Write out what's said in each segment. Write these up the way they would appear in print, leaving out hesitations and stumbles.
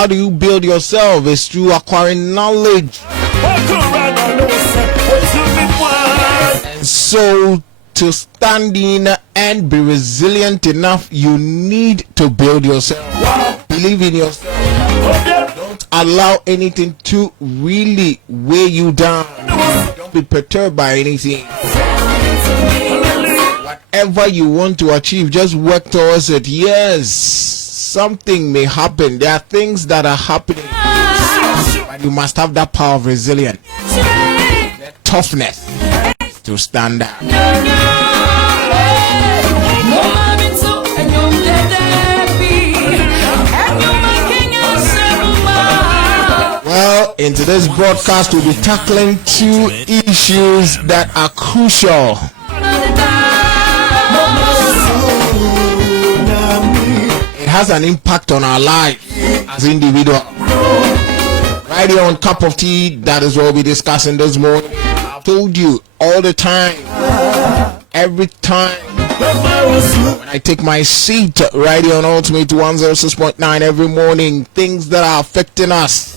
How do you build yourself? It's through acquiring knowledge. And so, to stand in and be resilient enough, you need to build yourself. Believe in yourself. Don't allow anything to really weigh you down. Don't be perturbed by anything. Whatever you want to achieve, just work towards it. Yes, something may happen. There are things that are happening, but you must have that power of resilience, that toughness to stand up. Well, in today's broadcast, we'll be tackling two issues that are crucial. It has an impact on our life as individuals. Right here on Cup of Tea, that is what we'll be discussing this morning. I've told you all the time, every time, when I take my seat right here on Ultimate 106.9 every morning, things that are affecting us,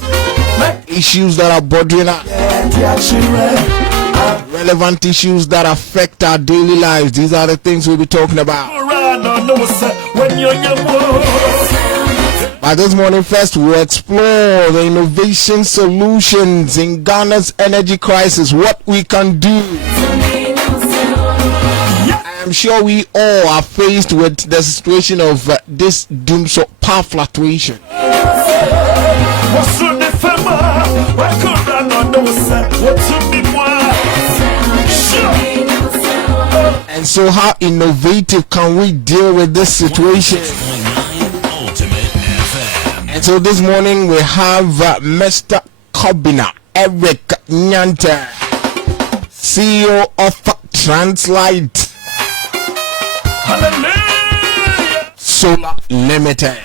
issues that are bothering us, relevant issues that affect our daily lives, these are the things we'll be talking about. But this morning, first, we'll explore the innovation solutions in Ghana's energy crisis, what we can do. I'm sure we all are faced with the situation of this Dumsor power fluctuation. And so how innovative can we deal with this situation? And so this morning we have Mr. Kobina Eric Nyanta, CEO of Translight Solar Limited.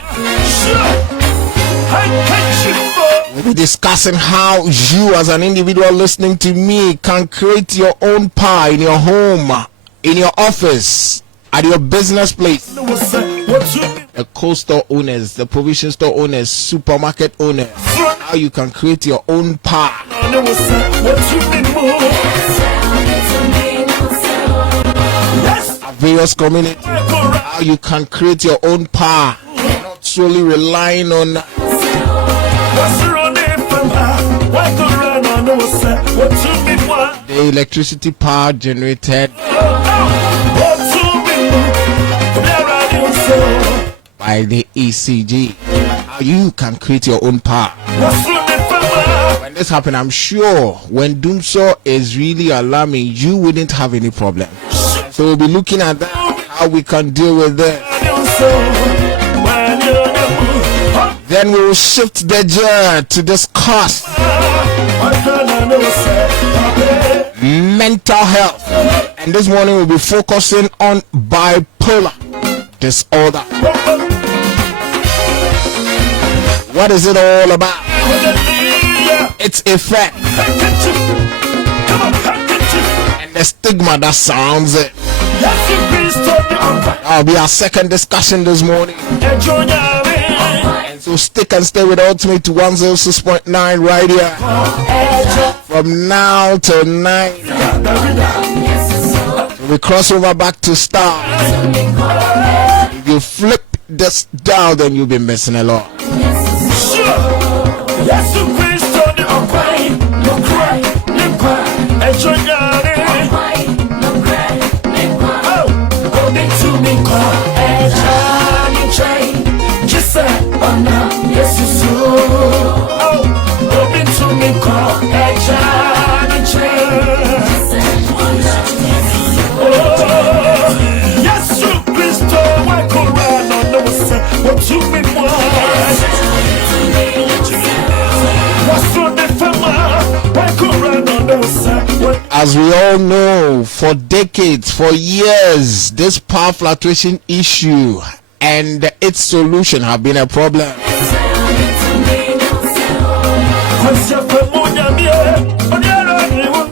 We'll be discussing how you as an individual listening to me can create your own power in your home, in your office, at your business place. The co-store owners, the provision store owners, supermarket owners, how you can create your own power. Various communities, how you can create your own power, not solely relying on the electricity power generated by the ECG. How you can create your own power. When this happens, I'm sure when Dumsor is really alarming, you wouldn't have any problem. So we'll be looking at that, how we can deal with that. Then we will shift the gear to discuss mental health. And this morning we'll be focusing on bipolar disorder. What is it all about? Its effect and the stigma that surrounds it. That'll be our second discussion this morning. And so stick and stay with Ultimate 106.9 right here from now till 9. So we cross over back to Star. If you flip this down, then you'll be missing a lot. As we all know, for decades, for years, this power fluctuation issue and its solution have been a problem.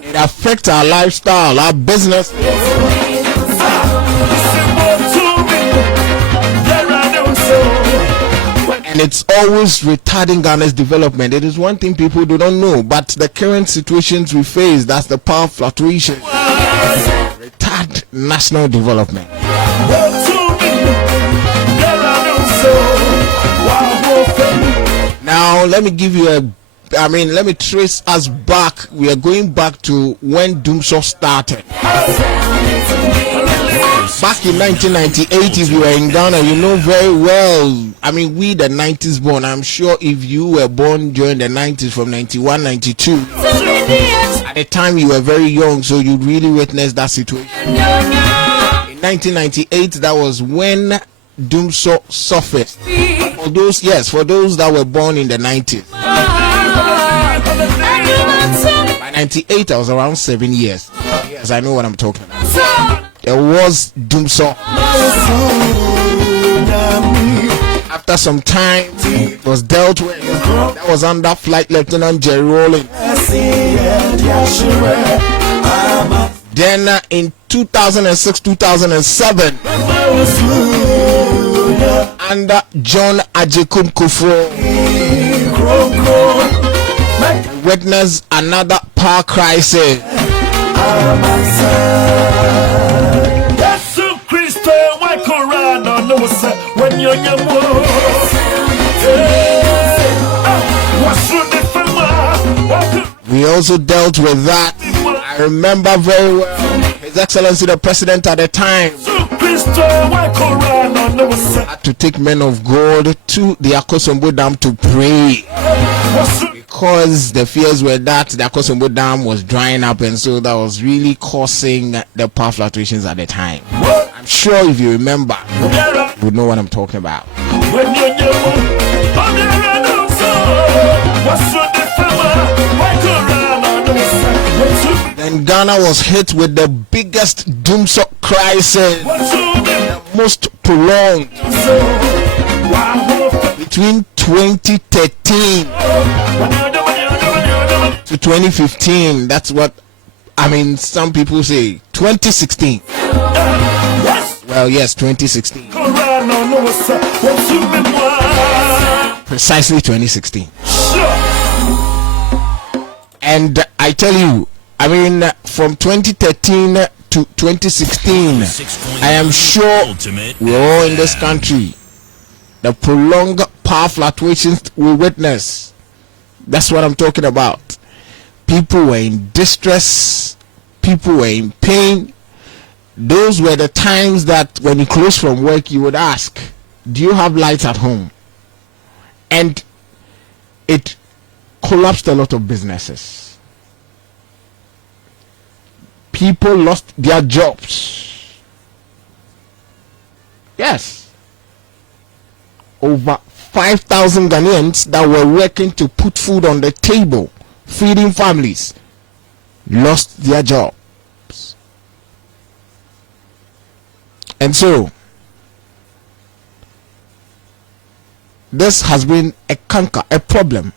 It affects our lifestyle, our business, and and it's always retarding Ghana's development. It is one thing people do not know, but the current situations we face, that's the power fluctuation, retard national development. Now let me give you let me trace us back. We are going back to when Dumsor started. Back in 1998, if you were in Ghana, you know very well. We the 90s born. I'm sure if you were born during the 90s, from 91, 92, at the time you were very young, so you really witnessed that situation. In 1998, that was when Dumsor surfaced. For those that were born in the 90s. By 98, I was around 7 years. Yes, I know what I'm talking about. There was Dumsor. After some time, it was dealt with. That was under Flight Lieutenant Jerry Rawlings. Then in 2006, 2007, under John Ajekum Kufuor, witnessed another power crisis. We also dealt with that. I remember very well His Excellency the President at the time had to take men of God to the Akosombo Dam to pray, because the fears were that the Akosombo Dam was drying up, and so that was really causing the power fluctuations at the time. I'm sure if you remember, you would know what I'm talking about. Then Ghana was hit with the biggest Dumsor crisis, the most prolonged, between 2013 to 2015. That's what some people say 2016. Well, yes, 2016. Precisely 2016. And I tell you, from 2013 to 2016, I am sure we're all in this country, the prolonged power fluctuations we witness. That's what I'm talking about. People were in distress, people were in pain. Those were the times that when you close from work, you would ask, do you have lights at home? And it collapsed a lot of businesses. People lost their jobs. Yes. Over 5,000 Ghanaians that were working to put food on the table, feeding families, lost their jobs. And so, this has been a canker, a problem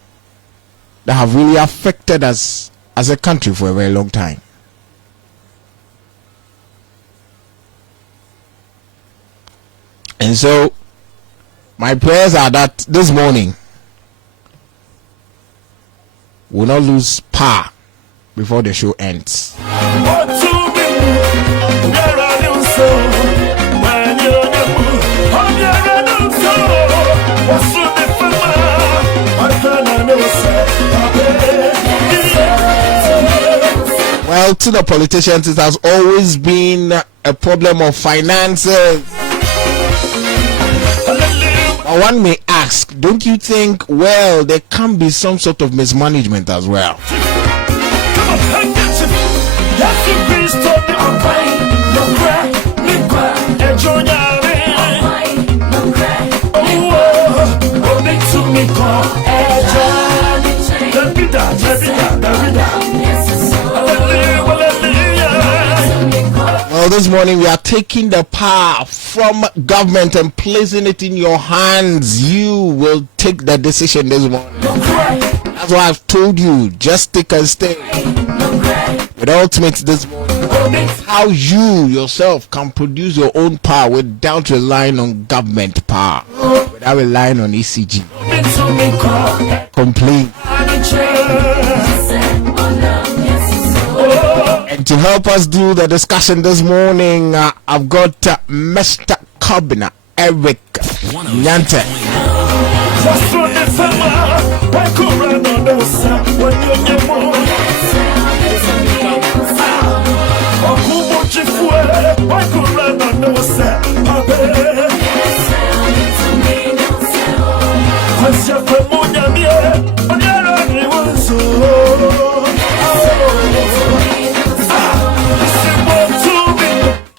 that have really affected us as a country for a very long time. And so, my prayers are that this morning we'll not lose power before the show ends. Well, to the politicians, it has always been a problem of finances. But one may ask, don't you think, well, there can be some sort of mismanagement as well? Well, this morning we are taking the power from government and placing it in your hands. You will take the decision this morning. That's why I've told you, just take and stay with Ultimate this morning. how you yourself can produce your own power without relying on government power, without relying on ECG. Complain. And to help us do the discussion this morning, I've got Mr. Kobina Eric Nyante.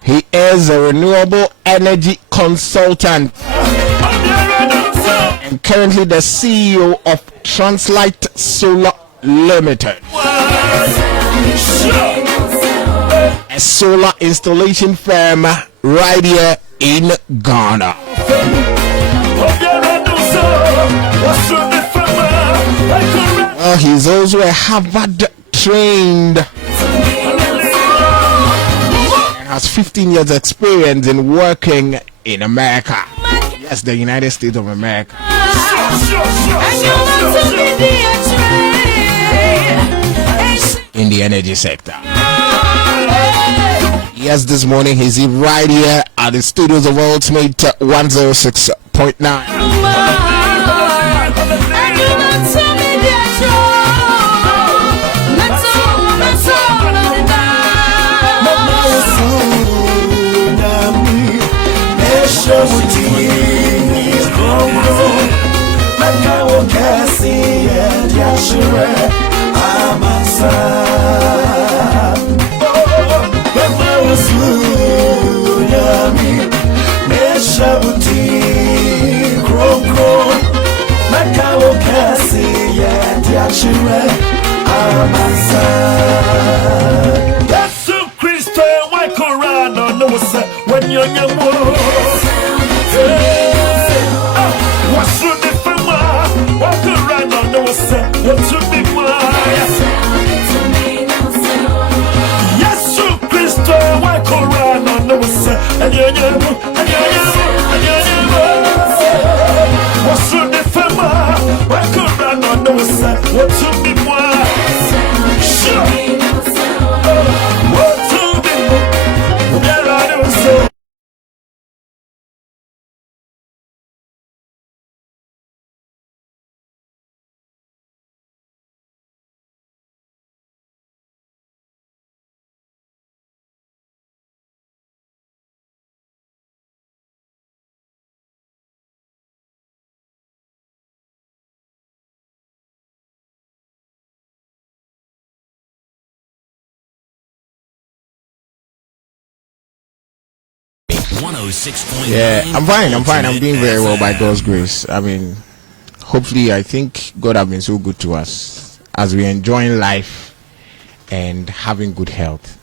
He is a renewable energy consultant and currently the CEO of Translight Solar Limited, a solar installation firm right here in Ghana. Well, he's also a Harvard trained and has 15 years experience in working in America. Yes, the United States of America. In the energy sector. Yes, this morning he's right here at the studios of Ultimate 106.9. When you're young, what's the difference? Walk around on the set. What's the big yes, you Christo, walk around on the set. And you're young, what's the difference? Walk around on the set. What's the big sure. What's the big Yeah, I'm fine. I'm doing very well by God's grace. I mean, hopefully, I think God has been so good to us as we enjoying life and having good health.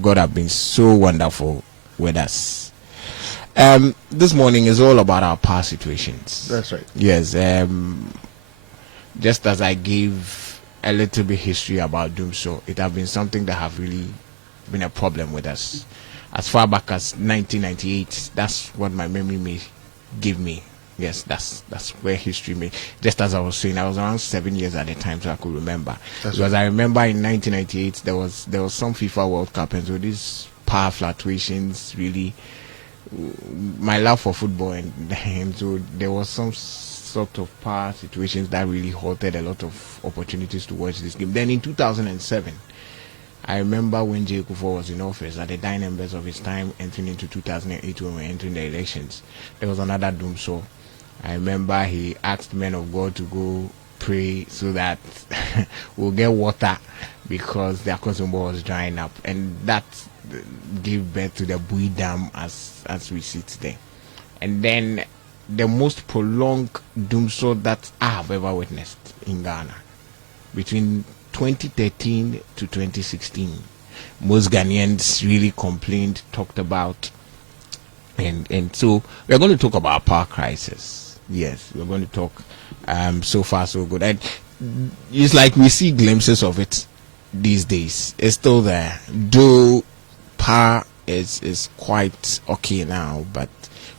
God has been so wonderful with us. This morning is all about our past situations. That's right. Yes. Just as I gave a little bit history about Doomso, it has been something that have really been a problem with us. As far back as 1998, that's what my memory may give me. Yes, that's where history may. Just as I was saying, I was around 7 years at the time, so I could remember. Because right. I remember in 1998 there was some FIFA World Cup, and so these power fluctuations really, my love for football, and so there was some sort of power situations that really halted a lot of opportunities to watch this game. Then in 2007. I remember when Jay Kufuor was in office, at the dying embers of his time, entering into 2008 when we were entering the elections. There was another Doomso. I remember he asked men of God to go pray so that we'll get water because the Akosombo was drying up. And that gave birth to the Bui Dam as we sit today. And then the most prolonged Doomso that I have ever witnessed in Ghana, between 2013 to 2016, most Ghanaians really complained, talked about, and so we're going to talk about power crisis. Yes, we're going to talk. So far so good, and it's like we see glimpses of it these days. It's still there. Though power is quite okay now, but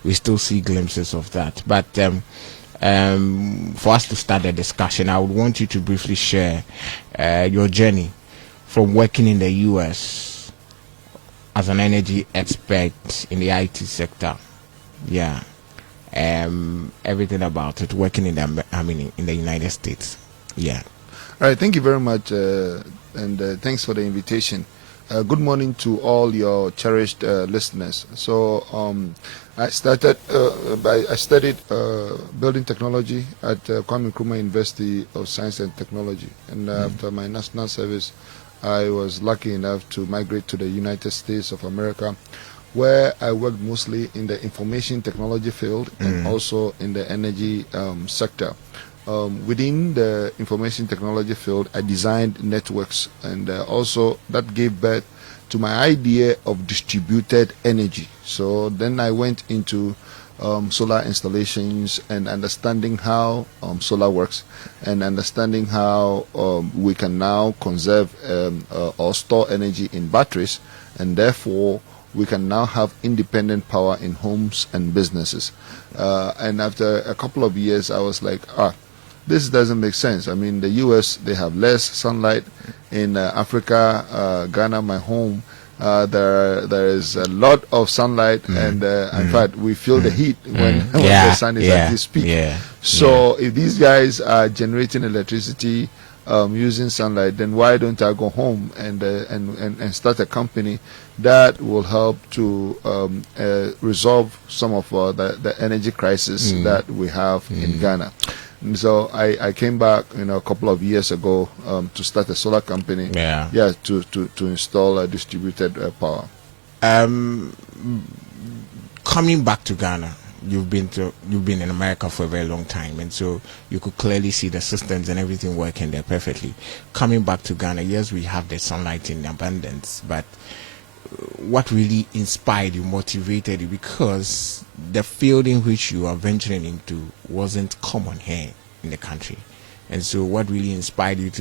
we still see glimpses of that. But for us to start the discussion, I would want you to briefly share your journey from working in the US as an energy expert in the IT sector. Yeah. Everything about it, working in in the United States. Yeah. All right, thank you very much, and thanks for the invitation. Good morning to all your cherished listeners. So I studied building technology at Kwame Nkrumah University of Science and Technology, and after my national service, I was lucky enough to migrate to the United States of America, where I worked mostly in the information technology field and also in the energy sector. Within the information technology field, I designed networks, and also that gave birth to my idea of distributed energy. So then I went into solar installations and understanding how solar works, and understanding how we can now conserve or store energy in batteries, and therefore we can now have independent power in homes and businesses. And after a couple of years, I was like, this doesn't make sense. I mean, the US, they have less sunlight. In Africa, Ghana, my home, there is a lot of sunlight, and in fact, we feel the heat when the sun is at its peak. So if these guys are generating electricity using sunlight, then why don't I go home and start a company that will help to resolve some of the energy crisis that we have in Ghana? And so I came back, a couple of years ago to start a solar company. To install distributed power. Coming back to Ghana, you've been in America for a very long time, and so you could clearly see the systems and everything working there perfectly. Coming back to Ghana, yes, we have the sunlight in abundance, but what really inspired you, motivated you? Because the field in which you are venturing into wasn't common here in the country, and so what really inspired you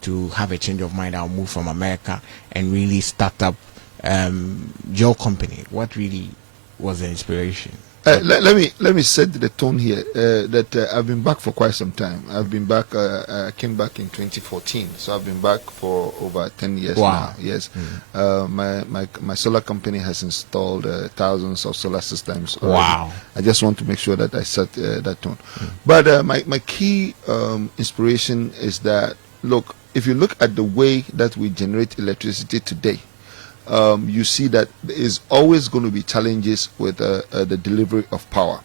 to have a change of mind? I'll move from America and really start up your company. What really was the inspiration? Let me set the tone here. That I've been back for quite some time. I've been back. I came back in 2014, so I've been back for over 10 years now. Yes, my solar company has installed thousands of solar systems already. Wow! I just want to make sure that I set that tone. But my key inspiration is that, look, if you look at the way that we generate electricity today, you see that there is always going to be challenges with the delivery of power,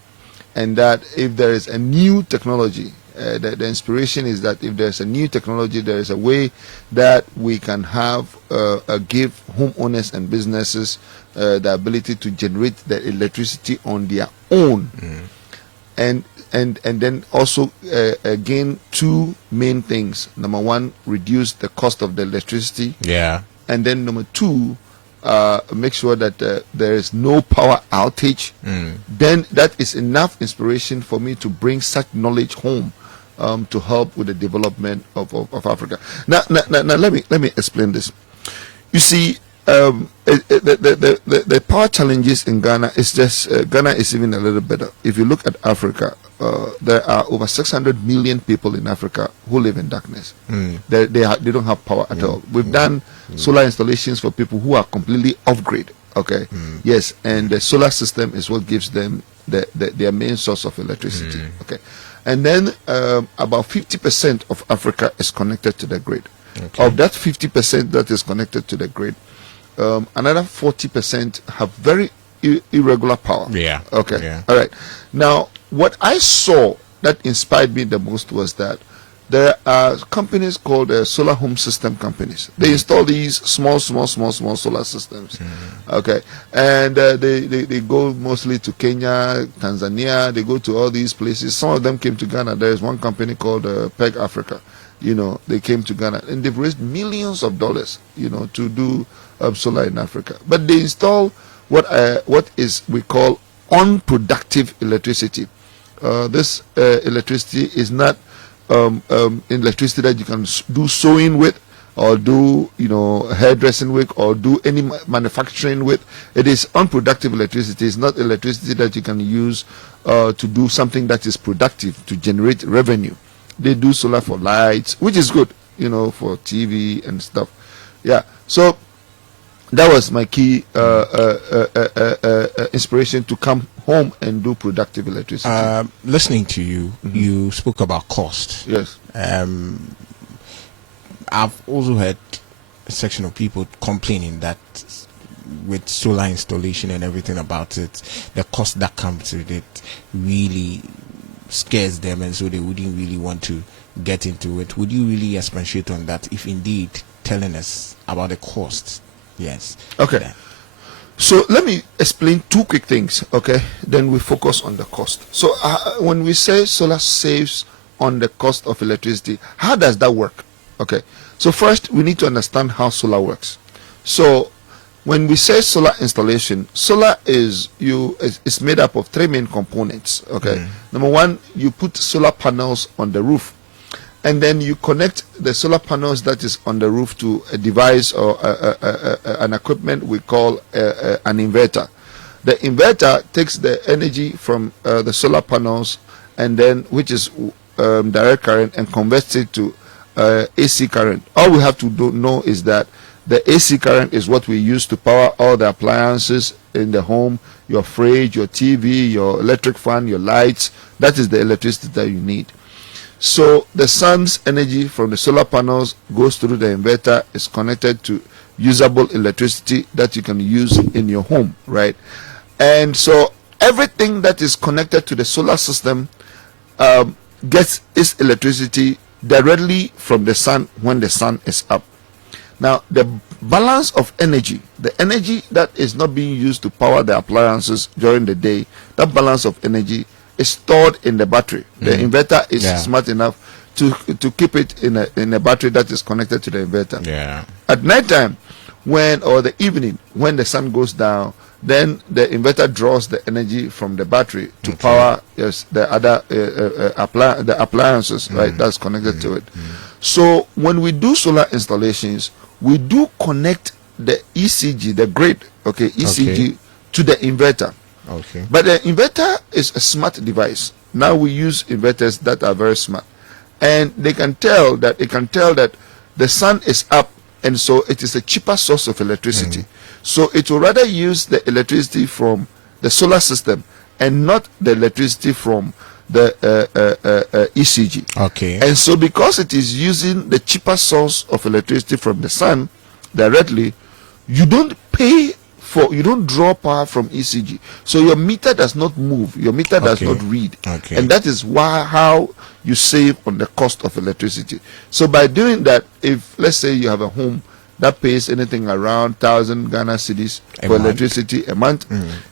and that if there is a new technology, the inspiration is that if there's a new technology, there is a way that we can have give homeowners and businesses the ability to generate the electricity on their own, and then also again, two main things. Number one, reduce the cost of the electricity. And then number two, make sure that there is no power outage. Then that is enough inspiration for me to bring such knowledge home to help with the development of Africa. Now let me explain this. You see, the power challenges in Ghana is just Ghana is even a little better. If you look at Africa, there are over 600 million people in Africa who live in darkness. They don't have power at all. We've done solar installations for people who are completely off grid. Okay, yes, and the solar system is what gives them their main source of electricity. Okay, and then about 50% of Africa is connected to the grid. Of that 50% that is connected to the grid, another 40% have very irregular power. Okay. All right. Now, what I saw that inspired me the most was that there are companies called solar home system companies. They install these small solar systems. Okay, and they go mostly to Kenya, Tanzania. They go to all these places. Some of them came to Ghana. There is one company called PEG Africa. They came to Ghana and they've raised millions of dollars, to do solar in Africa. But they install what we call unproductive electricity. This electricity is not electricity that you can do sewing with, or do hairdressing with, or do any manufacturing with. It is unproductive electricity. It's not electricity that you can use to do something that is productive, to generate revenue. They do solar for lights, which is good, for TV and stuff. Yeah. So that was my key inspiration to come home and do productive electricity. Listening to you, you spoke about cost. Yes. I've also heard a section of people complaining that with solar installation and everything about it, the cost that comes with it really scares them, and so they wouldn't really want to get into it. Would you really expatiate on that, if indeed telling us about the cost? Yes. Okay. Yeah. So let me explain two quick things, okay? Then we focus on the cost. So when we say solar saves on the cost of electricity, how does that work? Okay. So first, we need to understand how solar works. So when we say solar installation, solar is made up of three main components, okay? Number one, you put solar panels on the roof, and then you connect the solar panels that is on the roof to a device or an equipment we call an inverter. The inverter takes the energy from the solar panels, and then which is direct current, and converts it to AC current. All we have to know is that the AC current is what we use to power all the appliances in the home, your fridge, your TV, your electric fan, your lights. That is the electricity that you need. So the sun's energy from the solar panels goes through the inverter, is connected to usable electricity that you can use in your home, right? And so everything that is connected to the solar system gets its electricity directly from the sun when the sun is up. Now, the balance of energy, the energy that is not being used to power the appliances during the day, that balance of energy is stored in the battery. The inverter is smart enough to keep it in a battery that is connected to the inverter. Yeah. At nighttime, or the evening, when the sun goes down, then the inverter draws the energy from the battery to power the other the appliances, right, that's connected to it. So when we do solar installations, we do connect the ECG, the grid, ECG, to the inverter. Okay. But the inverter is a smart device. Now we use inverters that are very smart, and it can tell that the sun is up, and so it is a cheaper source of electricity. So it will rather use the electricity from the solar system and not the electricity from the ECG. Okay. And so because it is using the cheaper source of electricity from the sun directly, you don't draw power from ECG. So your meter does not move, your meter does not read. Okay. And that is how you save on the cost of electricity. So by doing that, if let's say you have a home that pays anything around 1,000 Ghana cedis for electricity a month,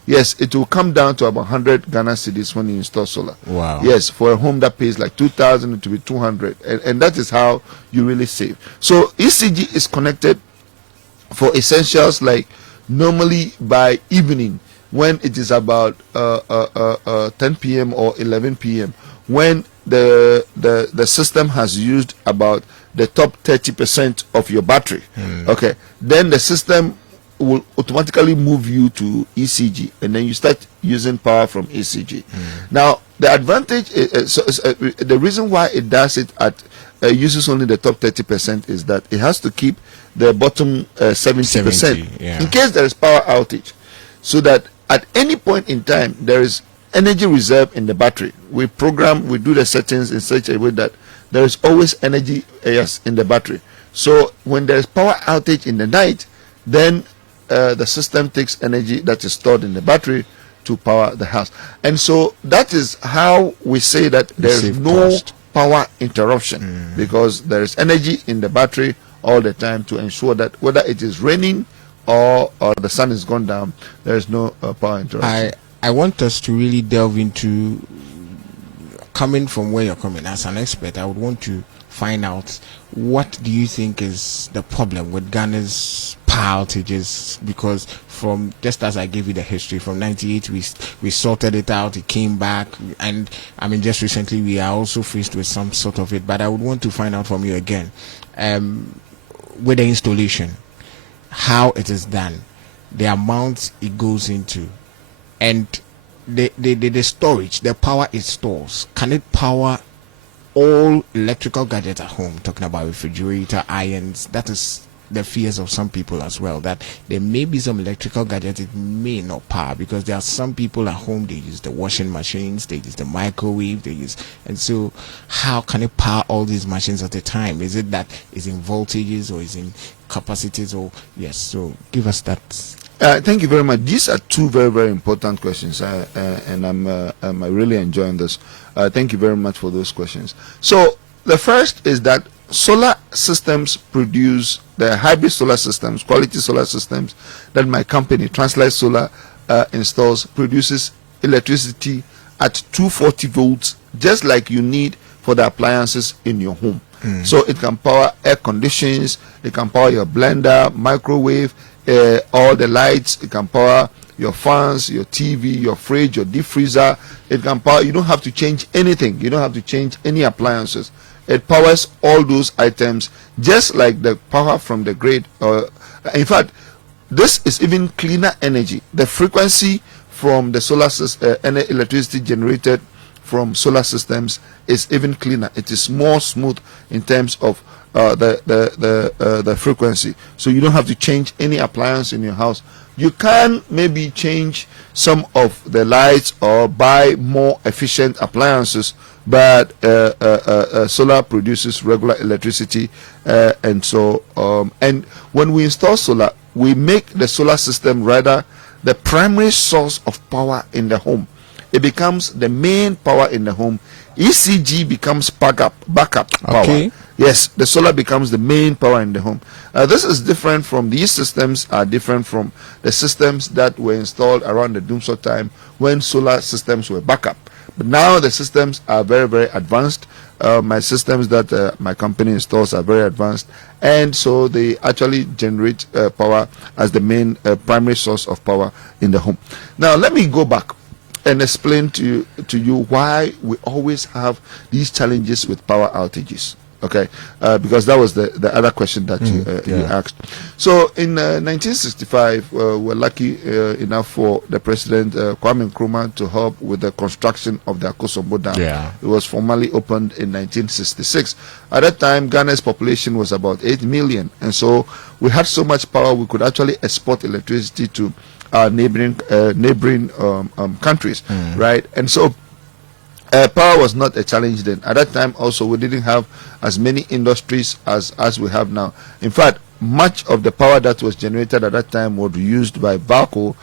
yes, it will come down to about 100 Ghana cedis when you install solar. Wow. Yes, for a home that pays like 2,000, it will be 200, and that is how you really save. So ECG is connected for essentials like normally by evening, when it is about 10 p.m. or 11 p.m., when the system has used about the top 30% of your battery, okay, then the system will automatically move you to ECG, and then you start using power from ECG. Now, the advantage, the reason why it does it uses only the top 30% is that it has to keep the bottom 70%, in case there is power outage, so that at any point in time there is energy reserve in the battery. We do the settings in such a way that there is always energy in the battery. So when there is power outage in the night, then the system takes energy that is stored in the battery to power the house. And so that is how we say that there is no power interruption, because there is energy in the battery all the time to ensure that whether it is raining or the sun is gone down, there is no power interruption. I want us to really delve into, coming from where you're coming as an expert, I would want to find out, what do you think is the problem with Ghana's power outages? Because from, just as I gave you the history, from 98 we sorted it out, it came back, and I mean just recently we are also faced with some sort of it. But I would want to find out from you again, with the installation, how it is done, the amount it goes into, and the storage, the power it stores. Can it power all electrical gadgets at home? Talking about refrigerator, irons. That is the fears of some people as well, that there may be some electrical gadgets it may not power, because there are some people at home, they use the washing machines, they use the microwave, and so how can it power all these machines at a time? Is it that is in voltages or is in capacities? Or yes, so give us that. Thank you very much. These are two very, very important questions, and I'm really enjoying this. Thank you very much for those questions. So the first is that solar systems produce, the hybrid solar systems, quality solar systems that my company, Translight Solar, installs, produces electricity at 240 volts, just like you need for the appliances in your home. So it can power air conditions, it can power your blender, microwave, all the lights, it can power your fans, your TV, your fridge, your deep freezer. It can power, you don't have to change anything, you don't have to change any appliances. It powers all those items just like the power from the grid. In fact, this is even cleaner energy. The frequency from the solar electricity generated from solar systems is even cleaner. It is more smooth in terms of the frequency. So you don't have to change any appliance in your house. You can maybe change some of the lights or buy more efficient appliances, but solar produces regular electricity, and so and when we install solar, we make the solar system rather the primary source of power in the home. It becomes the main power in the home. ECG becomes backup power. Okay. Yes, the solar becomes the main power in the home. This is different from, these systems are different from the systems that were installed around the Doomsday time when solar systems were backup. But now the systems are very, very advanced. My systems that my company installs are very advanced, and so they actually generate power as the main primary source of power in the home. Now let me go back and explain to you why we always have these challenges with power outages. Okay, because that was the other question that you asked. So in 1965, we're lucky enough for the President Kwame Nkrumah to help with the construction of the Akosombo Dam. Yeah. It was formally opened in 1966. At that time, Ghana's population was about 8 million, and so we had so much power we could actually export electricity to our neighboring countries, right? And so power was not a challenge then. At that time also, we didn't have as many industries as we have now. In fact, much of the power that was generated at that time was used by VALCO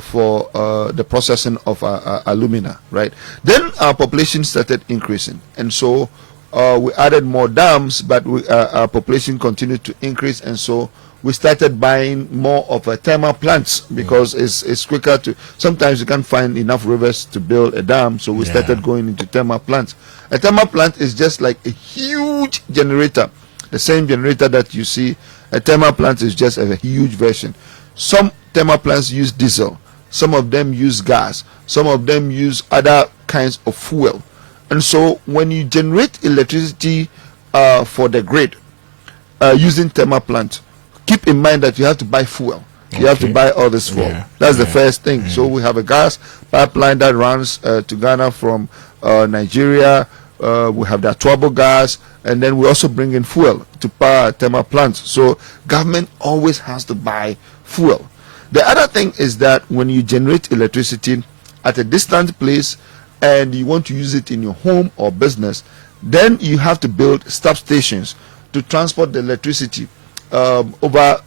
for the processing of alumina, right? Then our population started increasing, and so we added more dams, but our population continued to increase, and so we started buying more of thermal plants, because it's quicker to, sometimes you can't find enough rivers to build a dam, so we started going into thermal plants. A thermal plant is just like a huge generator, the same generator that you see. A thermal plant is just a huge version. Some thermal plants use diesel, some of them use gas, some of them use other kinds of fuel. And so when you generate electricity for the grid using thermal plant, keep in mind that you have to buy fuel. You have to buy all this fuel. That's the first thing. So we have a gas pipeline that runs to Ghana from Nigeria. We have the Atuabo gas, and then we also bring in fuel to power thermal plants. So government always has to buy fuel. The other thing is that when you generate electricity at a distant place and you want to use it in your home or business, then you have to build substations to transport the electricity over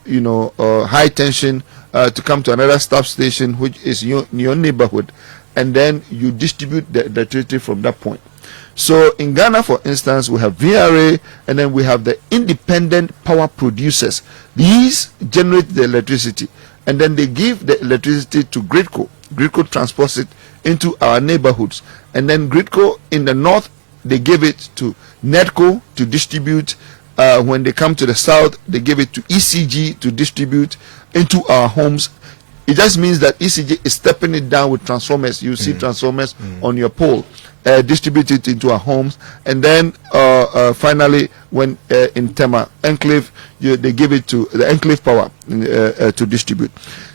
high tension to come to another substation which is in your neighborhood, and then you distribute the electricity from that point. So in Ghana, for instance, we have VRA, and then we have the independent power producers. These generate the electricity, and then they give the electricity to Gridco. Gridco transports it into our neighborhoods, and then Gridco in the north, they give it to NEDCO to distribute. When they come to the south, they give it to ECG to distribute into our homes. It just means that ECG is stepping it down with transformers. You see transformers on your pole, distribute it into our homes, and then finally, when in Tema Enclave, they give it to the Enclave Power to distribute.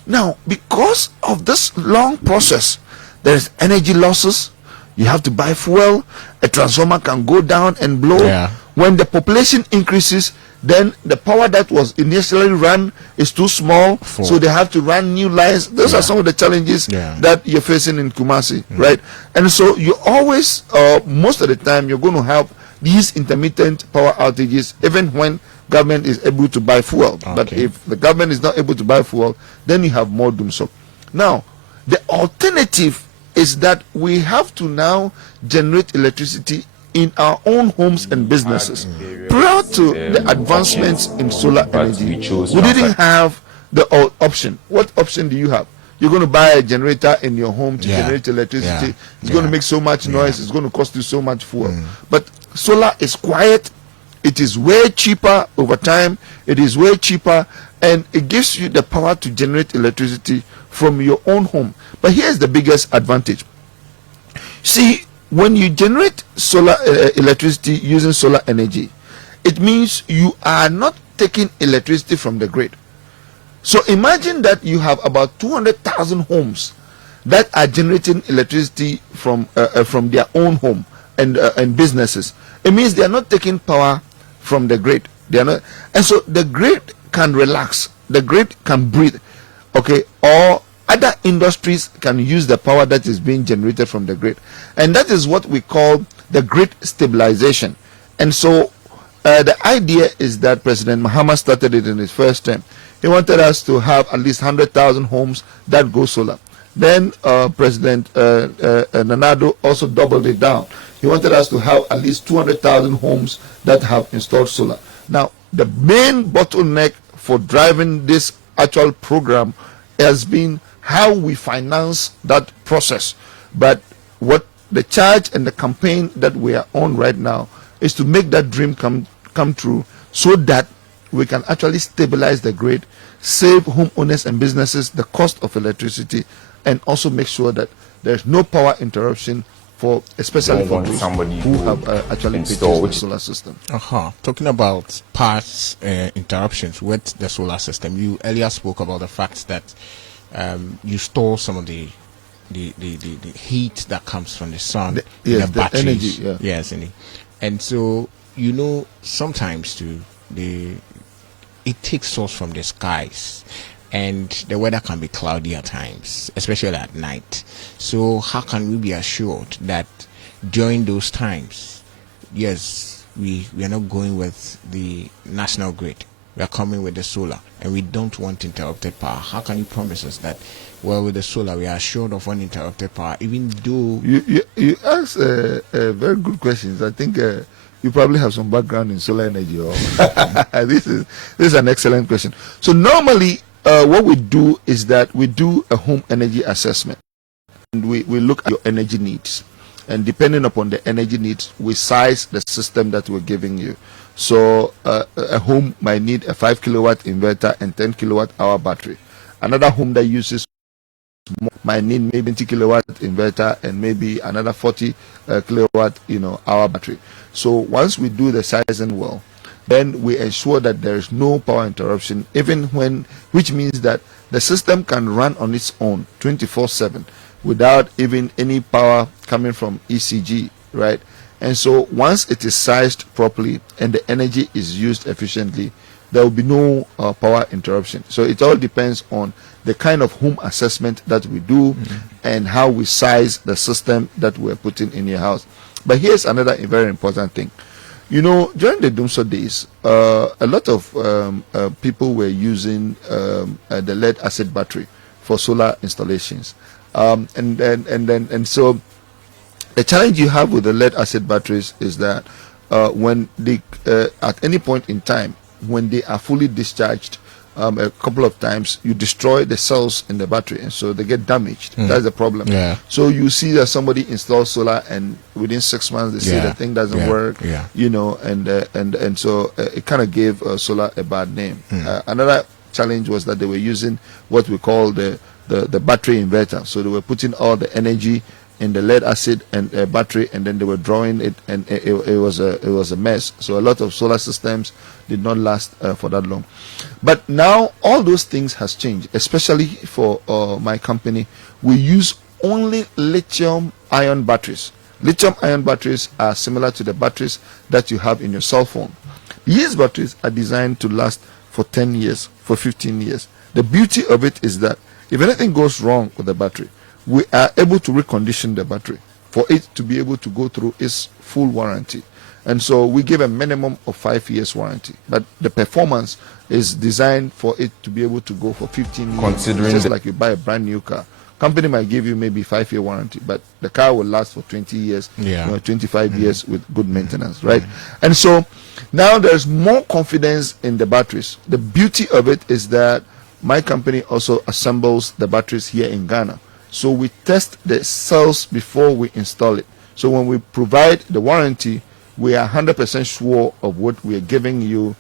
Now, because of this long process, there is energy losses. You have to buy fuel. A transformer can go down and blow. Yeah. When the population increases, then the power that was initially run is too small, so they have to run new lines. Those are some of the challenges that you're facing in Kumasi, right? And so you always, most of the time, you're going to have these intermittent power outages, even when government is able to buy fuel. Okay. But if the government is not able to buy fuel, then you have more doom. So now, the alternative is that we have to now generate electricity in our own homes and businesses. Prior to the advancements in solar energy, we didn't have the option. What option do you have? You're going to buy a generator in your home to generate electricity. It's going to make so much noise. It's going to cost you so much fuel. But solar is quiet. It is way cheaper over time. It is way cheaper, and it gives you the power to generate electricity from your own home. But here's the biggest advantage. See, when you generate solar electricity using solar energy, it means you are not taking electricity from the grid. So imagine that you have about 200,000 homes that are generating electricity from their own home and businesses. It means they are not taking power from the grid. They are not, and so the grid can relax. The grid can breathe. Okay, or other industries can use the power that is being generated from the grid, and that is what we call the grid stabilization. And so the idea is that President Mahama started it in his first term. He wanted us to have at least 100,000 homes that go solar. Then President Nanado also doubled it down. He wanted us to have at least 200,000 homes that have installed solar. Now, the main bottleneck for driving this actual program has been how we finance that process. But what the charge and the campaign that we are on right now is to make that dream come true, so that we can actually stabilize the grid, save homeowners and businesses the cost of electricity, and also make sure that there's no power interruption for, especially for those who have actually purchased the solar system. Talking about past interruptions with the solar system, you earlier spoke about the fact that you store some of the heat that comes from the sun, the batteries, energy, yes, and so sometimes too it takes source from the skies, and the weather can be cloudy at times, especially at night. So how can we be assured that during those times, yes, we are not going with the national grid, we are coming with the solar, and we don't want interrupted power? How can you promise us that, well, with the solar we are assured of uninterrupted power, even though... You ask very good questions. I think you probably have some background in solar energy. Or this is an excellent question. So normally what we do is that we do a home energy assessment, and we look at your energy needs, and depending upon the energy needs, we size the system that we're giving you. So a home might need a 5 kilowatt inverter and 10 kilowatt hour battery. Another home that uses more might need maybe 20 kilowatt inverter and maybe another 40 kilowatt hour battery. So once we do the sizing well, then we ensure that there is no power interruption, which means that the system can run on its own 24/7 without even any power coming from ECG, right? And so once it is sized properly and the energy is used efficiently, there will be no power interruption. So it all depends on the kind of home assessment that we do and how we size the system that we're putting in your house. But here's another very important thing. During the Dumso days, a lot of people were using the lead acid battery for solar installations, and so the challenge you have with the lead acid batteries is that when they at any point in time, when they are fully discharged, a couple of times you destroy the cells in the battery, and so they get damaged. That's the problem. So you see that somebody installs solar, and within 6 months they see the thing doesn't work. And so it kind of gave solar a bad name. Another challenge was that they were using what we call the the battery inverter. So they were putting all the energy in the lead acid and battery, and then they were drawing it, and it was a mess. So a lot of solar systems did not last for that long. But now all those things has changed, especially for my company. We use only lithium-ion batteries. Lithium-ion batteries are similar to the batteries that you have in your cell phone. These batteries are designed to last for 10 years, for 15 years. The beauty of it is that if anything goes wrong with the battery, we are able to recondition the battery for it to be able to go through its full warranty. And so we give a minimum of 5 years warranty, but the performance is designed for it to be able to go for 15 years. Considering just like you buy a brand new car. Company might give you maybe 5-year warranty, but the car will last for 20 years, 25 years with good maintenance, right? And so now there's more confidence in the batteries. The beauty of it is that my company also assembles the batteries here in Ghana. So we test the cells before we install it. So when we provide the warranty, we are 100% sure of what we are giving you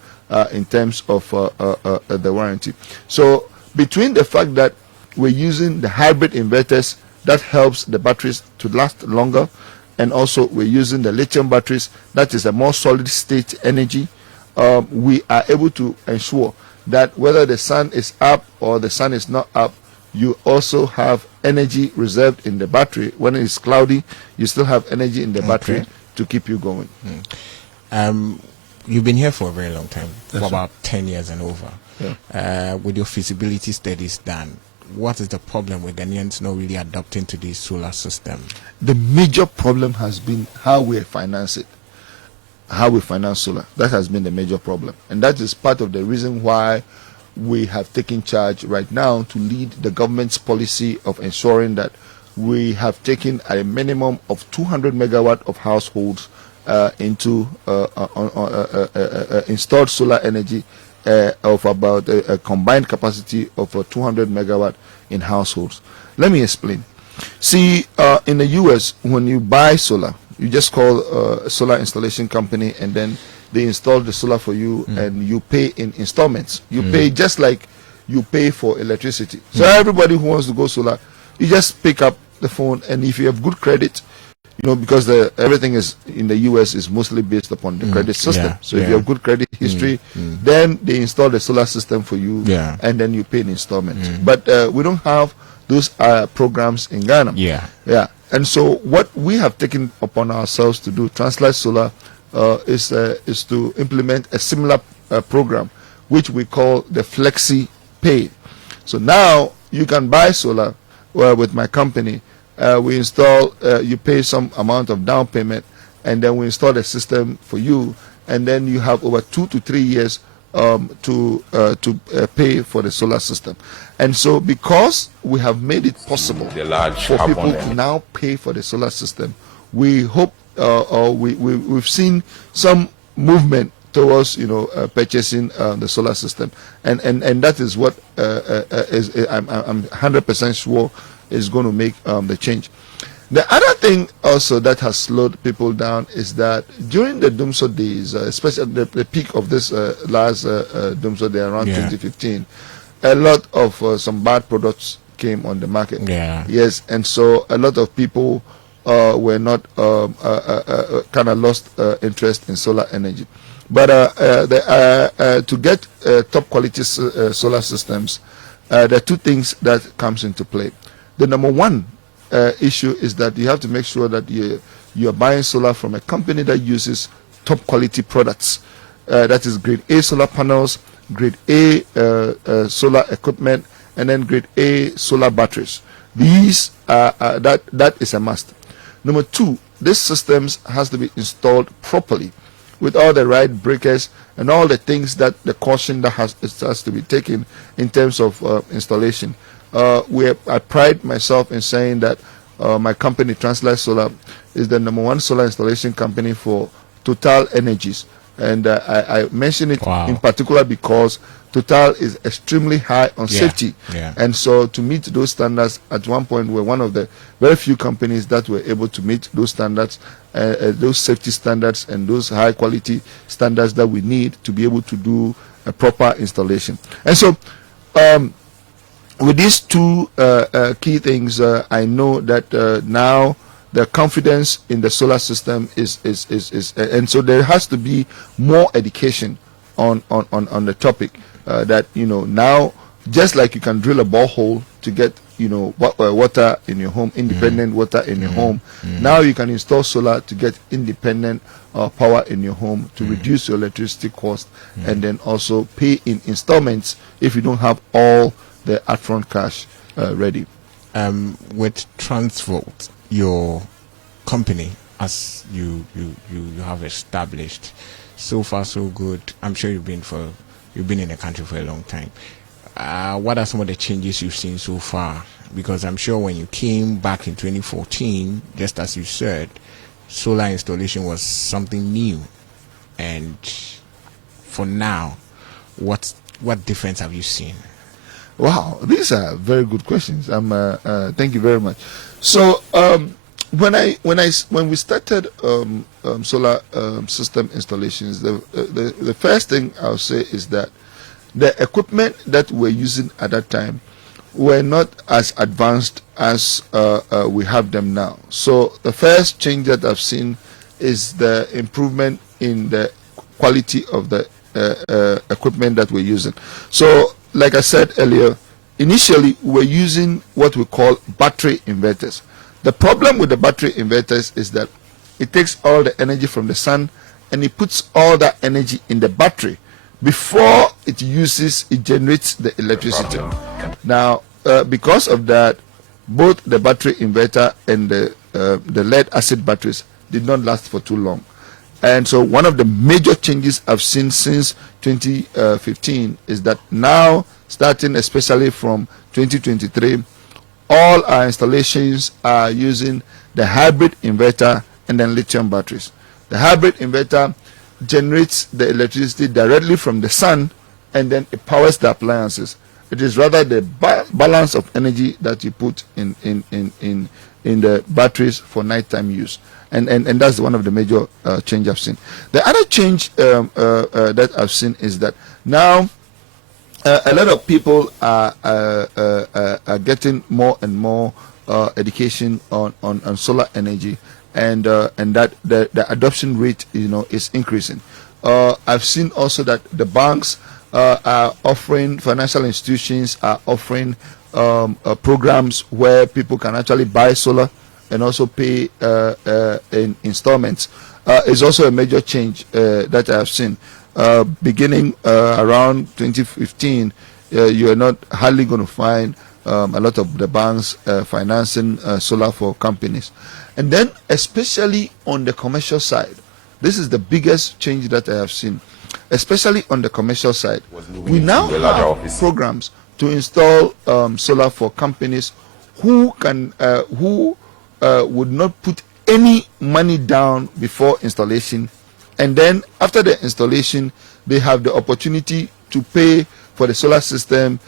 in terms of the warranty. So between the fact that we're using the hybrid inverters that helps the batteries to last longer, and also we're using the lithium batteries that is a more solid state energy, we are able to ensure that whether the sun is up or the sun is not up, you also have energy reserved in the battery. When it is cloudy, you still have energy in the battery to keep you going. You've been here for a very long time, for That's about 10 years and over. Yeah. With your feasibility studies done, what is the problem with Ghanaians not really adopting to this solar system? The major problem has been how we finance it, how we finance solar. That has been the major problem. And that is part of the reason why we have taken charge right now to lead the government's policy of ensuring that we have taken a minimum of 200 megawatt of households into installed solar energy of about a combined capacity of 200 megawatt in households. Let me explain. See, in the US, when you buy solar, you just call a solar installation company, and then they install the solar for you, and you pay in installments. You pay just like you pay for electricity. So everybody who wants to go solar, you just pick up the phone, and if you have good credit, you know, because everything is in the US is mostly based upon the credit system. So if you have good credit history, then they install the solar system for you, and then you pay in installments. But we don't have those programs in Ghana. And so what we have taken upon ourselves to do, Translight Solar, is to implement a similar program, which we call the Flexi Pay. So now you can buy solar with my company. We install, you pay some amount of down payment, and then we install the system for you, and then you have over 2 to 3 years to pay for the solar system. And so because we have made it possible for people to now pay for the solar system, we hope, or we've seen some movement towards, you know, purchasing the solar system, and that is what I'm 100% sure is going to make the change. The other thing also that has slowed people down is that during the Dumso days, especially the peak of this last Dumso day around 2015, a lot of some bad products came on the market. Yes, and so a lot of people were not kind of lost interest in solar energy. But to get top quality solar systems, there are two things that comes into play. The number one issue is that you have to make sure that you are buying solar from a company that uses top quality products. That is grade A solar panels, grade A solar equipment, and then grade A solar batteries. These that is a must. Number two, these systems has to be installed properly with all the right breakers and all the things that the caution that has to be taken in terms of installation. I pride myself in saying that my company, Translight Solar, is the #1 solar installation company for Total Energies. And I mention it in particular because Total is extremely high on safety. And so to meet those standards, at one point we're one of the very few companies that were able to meet those standards, those safety standards and those high quality standards that we need to be able to do a proper installation. And so with these two key things, I know that now the confidence in the solar system is and so there has to be more education on the topic. That now, just like you can drill a borehole to get water in your home, independent water in your home. Now you can install solar to get independent power in your home, to reduce your electricity cost, and then also pay in installments if you don't have all the upfront cash ready. With Transvolt, your company, as you have established, so far so good. I'm sure you've been in the country for a long time. What are some of the changes you've seen so far? Because I'm sure when you came back in 2014, just as you said, solar installation was something new. And for now, what difference have you seen? Wow, these are very good questions. Thank you very much. So when we started solar system installations, the first thing I'll say is that the equipment that we're using at that time were not as advanced as we have them now. So the first change that I've seen is the improvement in the quality of the equipment that we're using. So like I said earlier, initially we're using what we call battery inverters. The problem with the battery inverters is that it takes all the energy from the sun and it puts all that energy in the battery. Before it generates the electricity. Now, because of that, both the battery inverter and the lead acid batteries did not last for too long. And so one of the major changes I've seen since 2015 is that now, starting especially from 2023, all our installations are using the hybrid inverter and then lithium batteries. The hybrid inverter generates the electricity directly from the sun, and then it powers the appliances. It is rather the balance of energy that you put in the batteries for nighttime use, and that's one of the major change I've seen. The other change that I've seen is that now a lot of people are getting more and more education on solar energy. And that the adoption rate is increasing. I've seen also that the banks are offering, financial institutions are offering programs where people can actually buy solar and also pay in installments. It's also a major change that I've seen. Beginning around 2015, you are not hardly going to find a lot of the banks financing solar for companies. And then, especially on the commercial side, this is the biggest change that I have seen. Especially on the commercial side, we now have programs to install solar for companies who would not put any money down before installation, and then after the installation, they have the opportunity to pay for the solar system,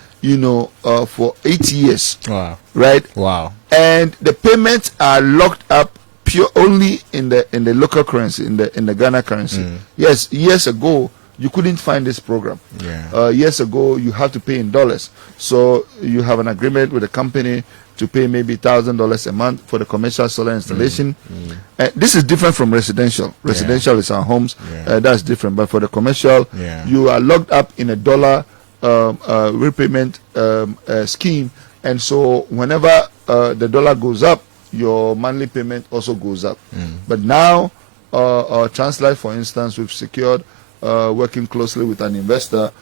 for 8 years. Wow. Right? Wow. And the payments are locked up pure only in the local currency, in the Ghana currency. Yes, years ago you couldn't find this program. Yeah. Years ago you have to pay in dollars. So you have an agreement with a company to pay maybe $1,000 a month for the commercial solar installation. This is different from residential. Residential is our homes. That's different. But for the commercial, you are locked up in a dollar repayment scheme, and so whenever the dollar goes up, your monthly payment also goes up. But now, Translight, for instance, we've secured working closely with an investor,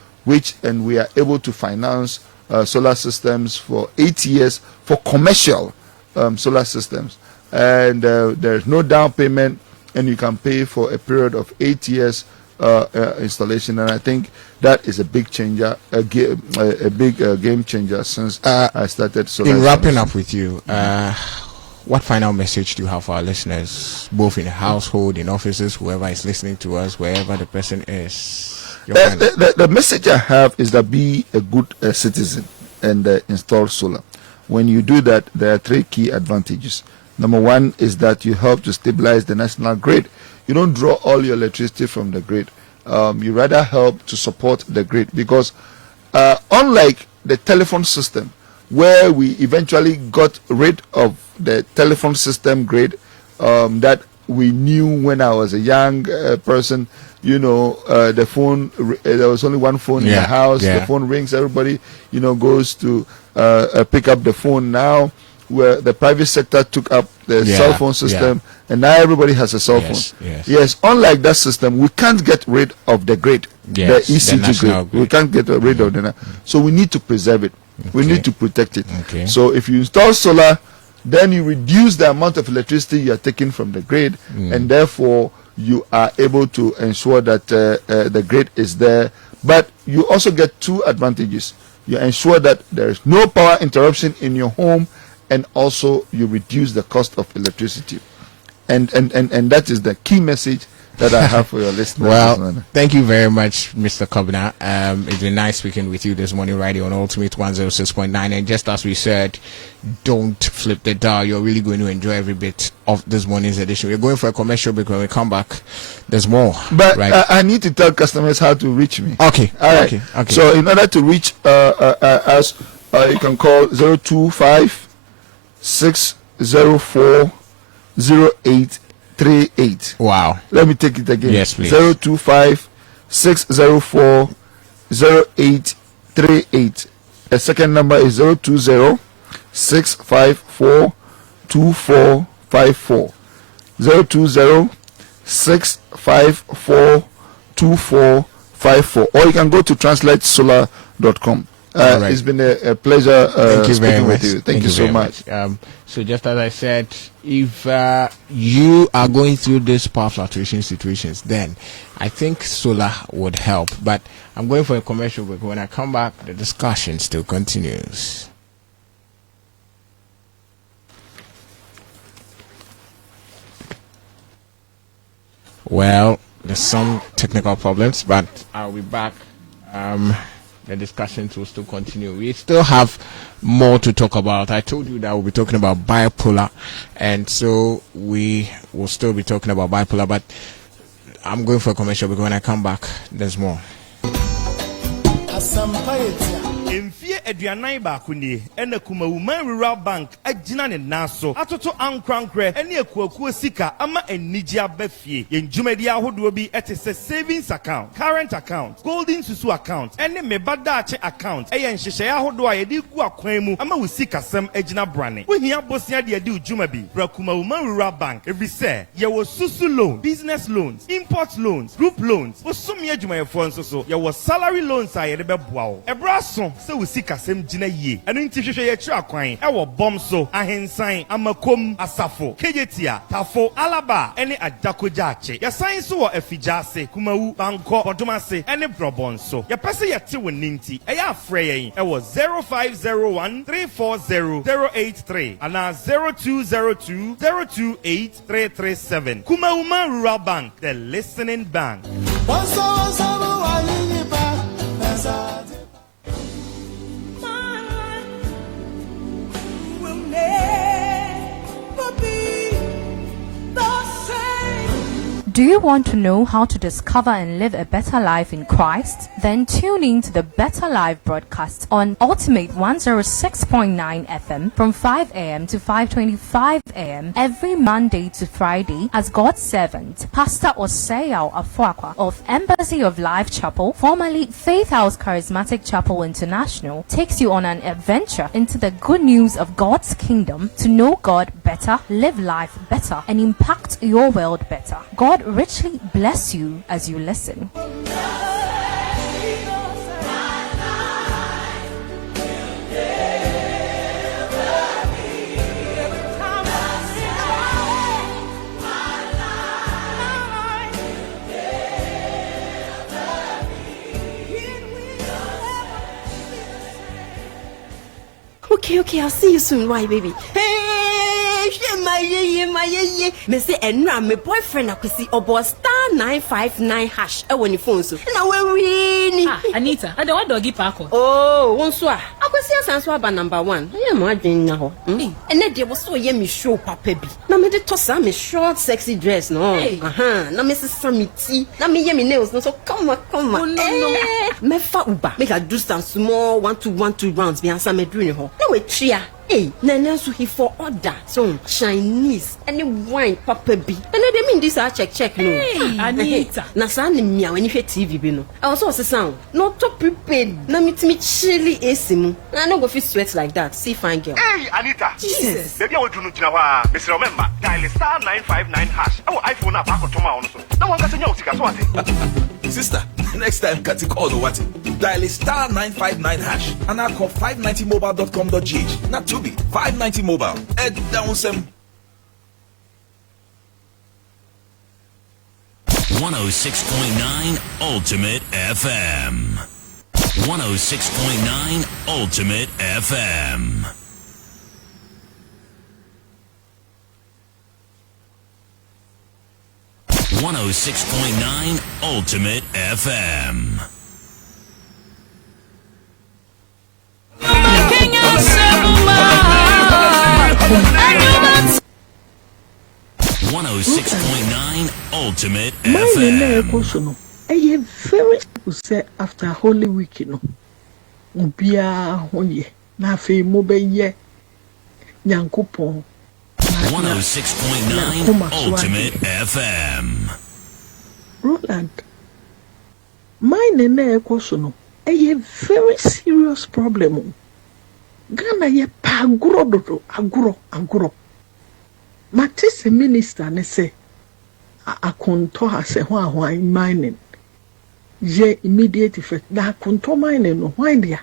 and we are able to finance solar systems for 8 years for commercial solar systems, and there's no down payment, and you can pay for a period of 8 years installation. And I think that is a big changer, a big game changer since I started solar. In wrapping up with you, what final message do you have for our listeners, both in the household, in offices, whoever is listening to us, wherever the person is? The message I have is that be a good citizen and install solar. When you do that, there are 3 key advantages. Number 1 is that you help to stabilize the national grid. You don't draw all your electricity from the grid. You rather help to support the grid, because unlike the telephone system, where we eventually got rid of the telephone system grid that we knew when I was a young person. You know, the phone, there was only one phone in the house. The phone rings, everybody, you know, goes to pick up the phone. Now, where the private sector took up the cell phone system, and now everybody has a cell phone. Yes, unlike that system, we can't get rid of the grid, the ECG grid. We can't get rid of it. So we need to preserve it. We need to protect it. So if you install solar, then you reduce the amount of electricity you are taking from the grid, and therefore you are able to ensure that the grid is there. But you also get two advantages. You ensure that there is no power interruption in your home, and also you reduce the cost of electricity. And that is the key message that I have for your listeners. Well, thank you very much, Mr. Kobina. It's been nice speaking with you this morning, right here on Ultimate 106.9. And just as we said, don't flip the dial. You're really going to enjoy every bit of this morning's edition. We're going for a commercial break. When we come back, there's more. But I need to tell customers how to reach me. Okay. All right. Okay. So in order to reach us, you can call 025 604 0838. Wow. Let me take it again. Yes, please. 025 604 0838. The second number is 020 654 2454. 020 654 2454. Or you can go to translatesolar.com. It's been a pleasure speaking with you. Thank you so much. So just as I said, if you are going through these power fluctuation situations, then I think solar would help. But I'm going for a commercial break. When I come back, the discussion still continues. Well, there's some technical problems, but I'll be back. The discussions will still continue. We still have more to talk about. I told you that we'll be talking about bipolar, and so we will still be talking about bipolar, but I'm going for a commercial because when I come back, there's more. Mfie aduanan ba kuni ena kuma woman rural bank agina ne naso atoto ankrankre ene akuakuo sika ama eniji abafie yenjumadi ahodo bi etese savings account, current account, golden susu account ene mebadache account eyen hyehyɛ ahodo a yedi gu akwan mu ama wo sika sam agina brane wohia bosia de adi ujuma bi brakuma woman rural bank every say ye wo susu loan, business loans, import loans, group loans wo sum ye adwumayefo nso so ye wo salary loans a yede beboa wo ebraso se wo sika sem gina yie enu nti hwehwe ye kira kwan e wo bom so ahensan amakom asafo kejetia tafo alaba ene ajakoja ache ya san so wo afijase kumawu banko bodomase ene brobon so ya pese ye te woninti e ya afre yen e wo 0501 340 083 ana 0202 028 337 Kumawu Rural Bank, the listening bank. Do you want to know how to discover and live a better life in Christ? Then tune in to the Better Life broadcast on Ultimate 106.9 FM from 5 a.m. to 5:25 a.m. every Monday to Friday as God's servant, Pastor Oseo Afuakwa of Embassy of Life Chapel, formerly Faith House Charismatic Chapel International, takes you on an adventure into the good news of God's kingdom to know God better, live life better, and impact your world better. God richly bless you as you listen. Okay, I'll see you soon. Why, baby? Me say enra me boyfriend akwesi obo *959# e woni phone so na we ni. Anita, I don't want doggy parko. Oh, one so. Akwasi asanso aba number 1. I am adwen nya ho. Ene de wo so ye me show papa bi. Na me de tosa me short sexy dress no. Na me sesa me ti. Na me ye me nails no so come on. Oh, no. Me fa uba. Make I do some small 1-2 rounds bi ansa me dru ni ho. Na we tria. Hey, Nana so he for order. So Chinese any wine papa bi. And I mean this check no. Hey, Anita. Na sa ni mia when you hear TV bi no. I also say sound. Not to prepared. Na me chilly AC mu. I no go fit sweat like that. See fine girl. Hey, Anita. Jesus. Baby, I want to know jina Mr. Remember, dial star 959 hash. Our iPhone na back to my own so. Na wanga senya utika so ate. Sister, next time cut call no what? Dial star 959 hash and I call 590mobile.com.gh. Not to be 590 mobile. Head down some 106.9 Ultimate FM. 106.9 Ultimate FM. .9 Ultimate FM. Ultimate FM. I very say after Holy Week, you know. Ubia honye na fe mo be ye Nyankopon 106.9 Ultimate FM. Roland, mine na ekoso no a very serious problem. Ghana ye pa aguro. Matese minister ne say akonto ha se ho ahwan mining. Ye immediate effect na akonto mining no hwan dia.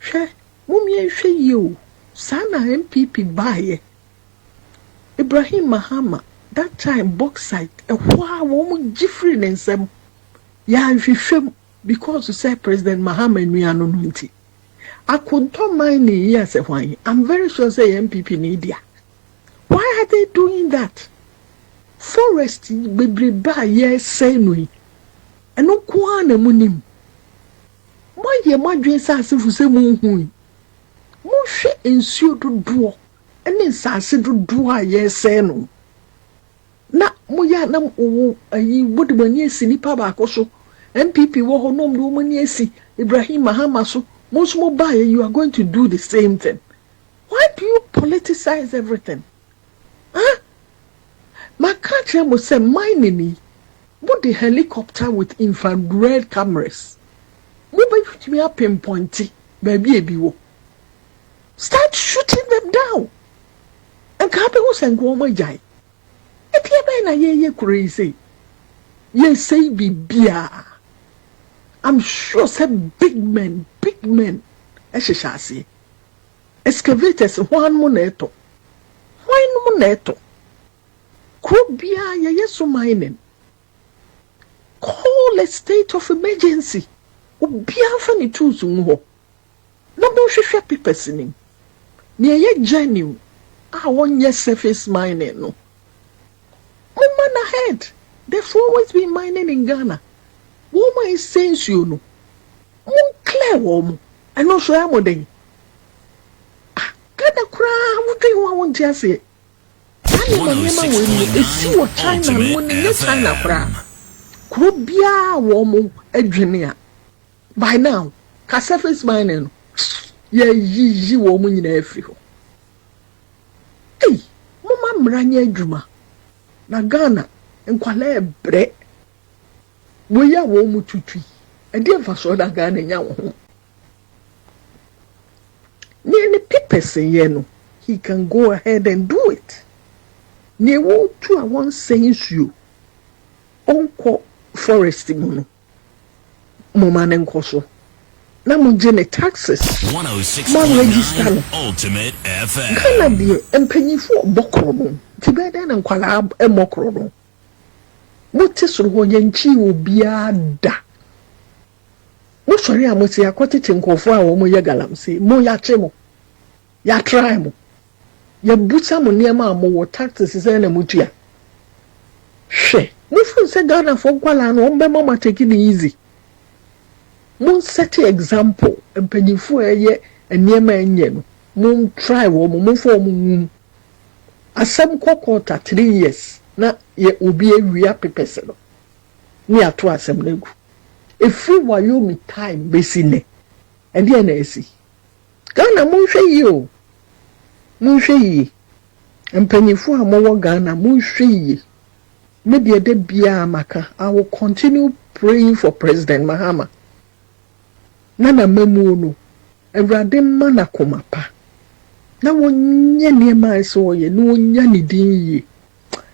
Hwe mumye hwe you sana MPP baye Ibrahim Mahama that time bauxite a wow Jeffrey Nensem ya hwehwem because you say President Mahama nuano nunti akonto mining yes why I'm very sure say MPP need ya. Why are they doing that? Forest bebre ba ye say no eno kwa na munim mo ye madwen sa asefu se mu hu mo hwe ensuo dodo ene nsase dodo a ye say no na mo ya na ayi bodimani esi nipa ba akoso MPP wo ho no mo mani esi Ibrahim Mahama so mo so ba you are going to do the same thing. Why do you politicize everything? Huh? Makache mo say mining but the helicopter with infrared cameras. Mobile me up pinpointy, baby wo. Start shooting them down. And kabe was and go my jai. If you na ye crazy. Ye say be bia. I'm sure some big men. Eshishasi. Excavators one moneto. One moneto. Kubia ye so mining. Call a state of emergency. Ubia fani tools ngo. No bo hwehwe papers ni. Ne ye genuine. Wonye surface mining no. Man ahead. They've always been mining in Ghana. Woman is sense you no. Mon clear woman. I know so am den. Ghana kra wudwen wa won ti ase. Ani mo nyema we esi wo China mo ni China kra. Krobia woman adwene a. By now, ka surface mining ye yi woman nyina afri ho. Hey, mama mranya adwuma. Na Ghana enkwala ebre. Wo ya wo mu tutui. E dey fa so da Ghana nya wo ho. Ni papers ye no, he can go ahead and do it. Ni wo tu a won sense you. Onko forest mu no. Mama nenkoso. Na mo gene taxes. 106.9 Ultimate FM. Kana die empanyifo bokro no. Tibede na nkwala emokro no. Mote soro ho yanchi obia da. Mo sori a mo se akotete nkofo a wo mo ye galamse. Mo ya che mo. Ya try mo. Ya buta mo niema a mo wo taxes se na mutua. Hwe. Mo fu se Ghana for kwala no mbe mama take it easy. Mon set example mpanyinfo eye enema enye no mon try wo mon for mon asem kokota 3 years na ye obi awia pepese no ni ato asem na gu efi wayomi time besine ende na esi Ghana monhwe yi o monhwe yi mpanyinfo a mowo Ghana monhwe yi me de bia maka I will continue praying for President Mahama Nana memu no Awurade ma na komapa na wonye niema eso ye no wonya ni din yi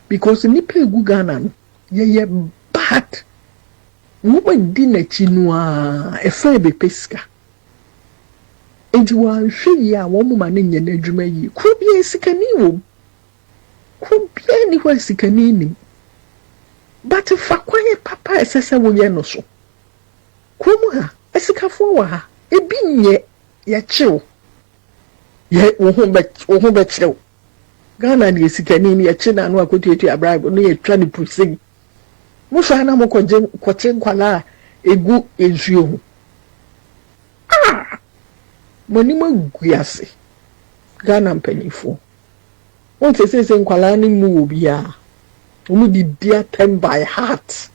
because nipa egu Ghana no ye bad wo di na chi no a efa be pesika enti wa hwe yi a wo mama ne nya na adwuma yi ko bia sikani wo ko bia ni ho sikani ni but fa kwanye papa esese wo ye no so ko mu ha esikafo wa ha ebi nye ya chill ye wo ho be chill Ghana ni esikani ni ya china no akotuetu abribe no ye twa ni pusing mo so na mo kwache nkwala egu ensuo ho moni maguase Ghana mpanyifo won se nkwala ni mu obi a omu di dear them by heart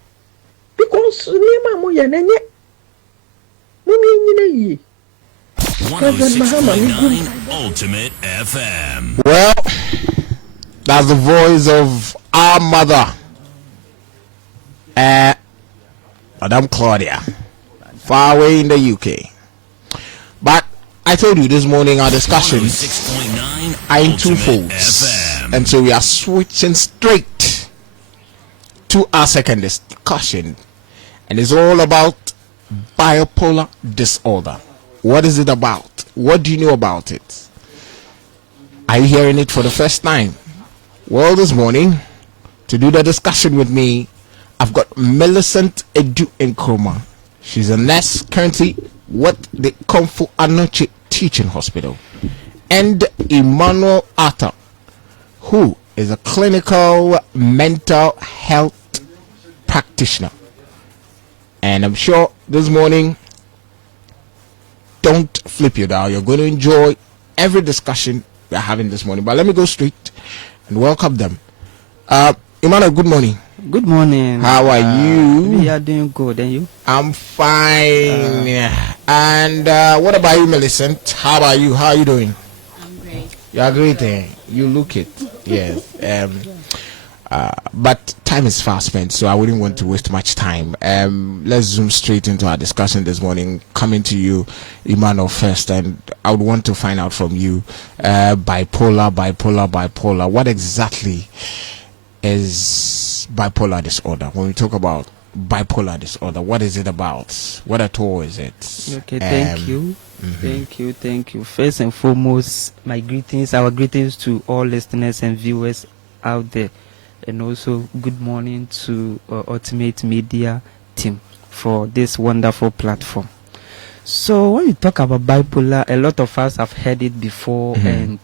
because ni mo ye nenye mumi nyina yi 106.9 Ultimate FM. Well, that's the voice of our mother, Madame Claudia, far away in the UK. But I told you this morning our discussions 106.9 are in two Ultimate folds, FM. and so we are switching straight to our second discussion, and it's all about bipolar disorder. What is it about? What do you know about it? Are you hearing it for the first time? Well, this morning, to do the discussion with me, I've got Millicent Edu Nkrumah. She's a nurse currently with the Komfo Anoche Teaching Hospital. And Emmanuel Atta, who is a clinical mental health practitioner. And I'm sure this morning, don't flip your dial. You're going to enjoy every discussion we're having this morning. But let me go straight and welcome them. Emmanuel, good morning. Good morning. How are you? We are doing good, and you? I'm fine. And what about you, Millicent? How about you? How are you doing? I'm great. You are great, eh? You look it. Yes. But time is fast spent, so I wouldn't want to waste much time. Let's zoom straight into our discussion this morning. Coming to you, Emmanuel, first, and I would want to find out from you, bipolar. What exactly is bipolar disorder? When we talk about bipolar disorder, what is it about? What at all is it? Okay, thank you. Mm-hmm. Thank you. First and foremost, our greetings to all listeners and viewers out there. And also, good morning to Ultimate Media team for this wonderful platform. So, when you talk about bipolar, a lot of us have heard it before. And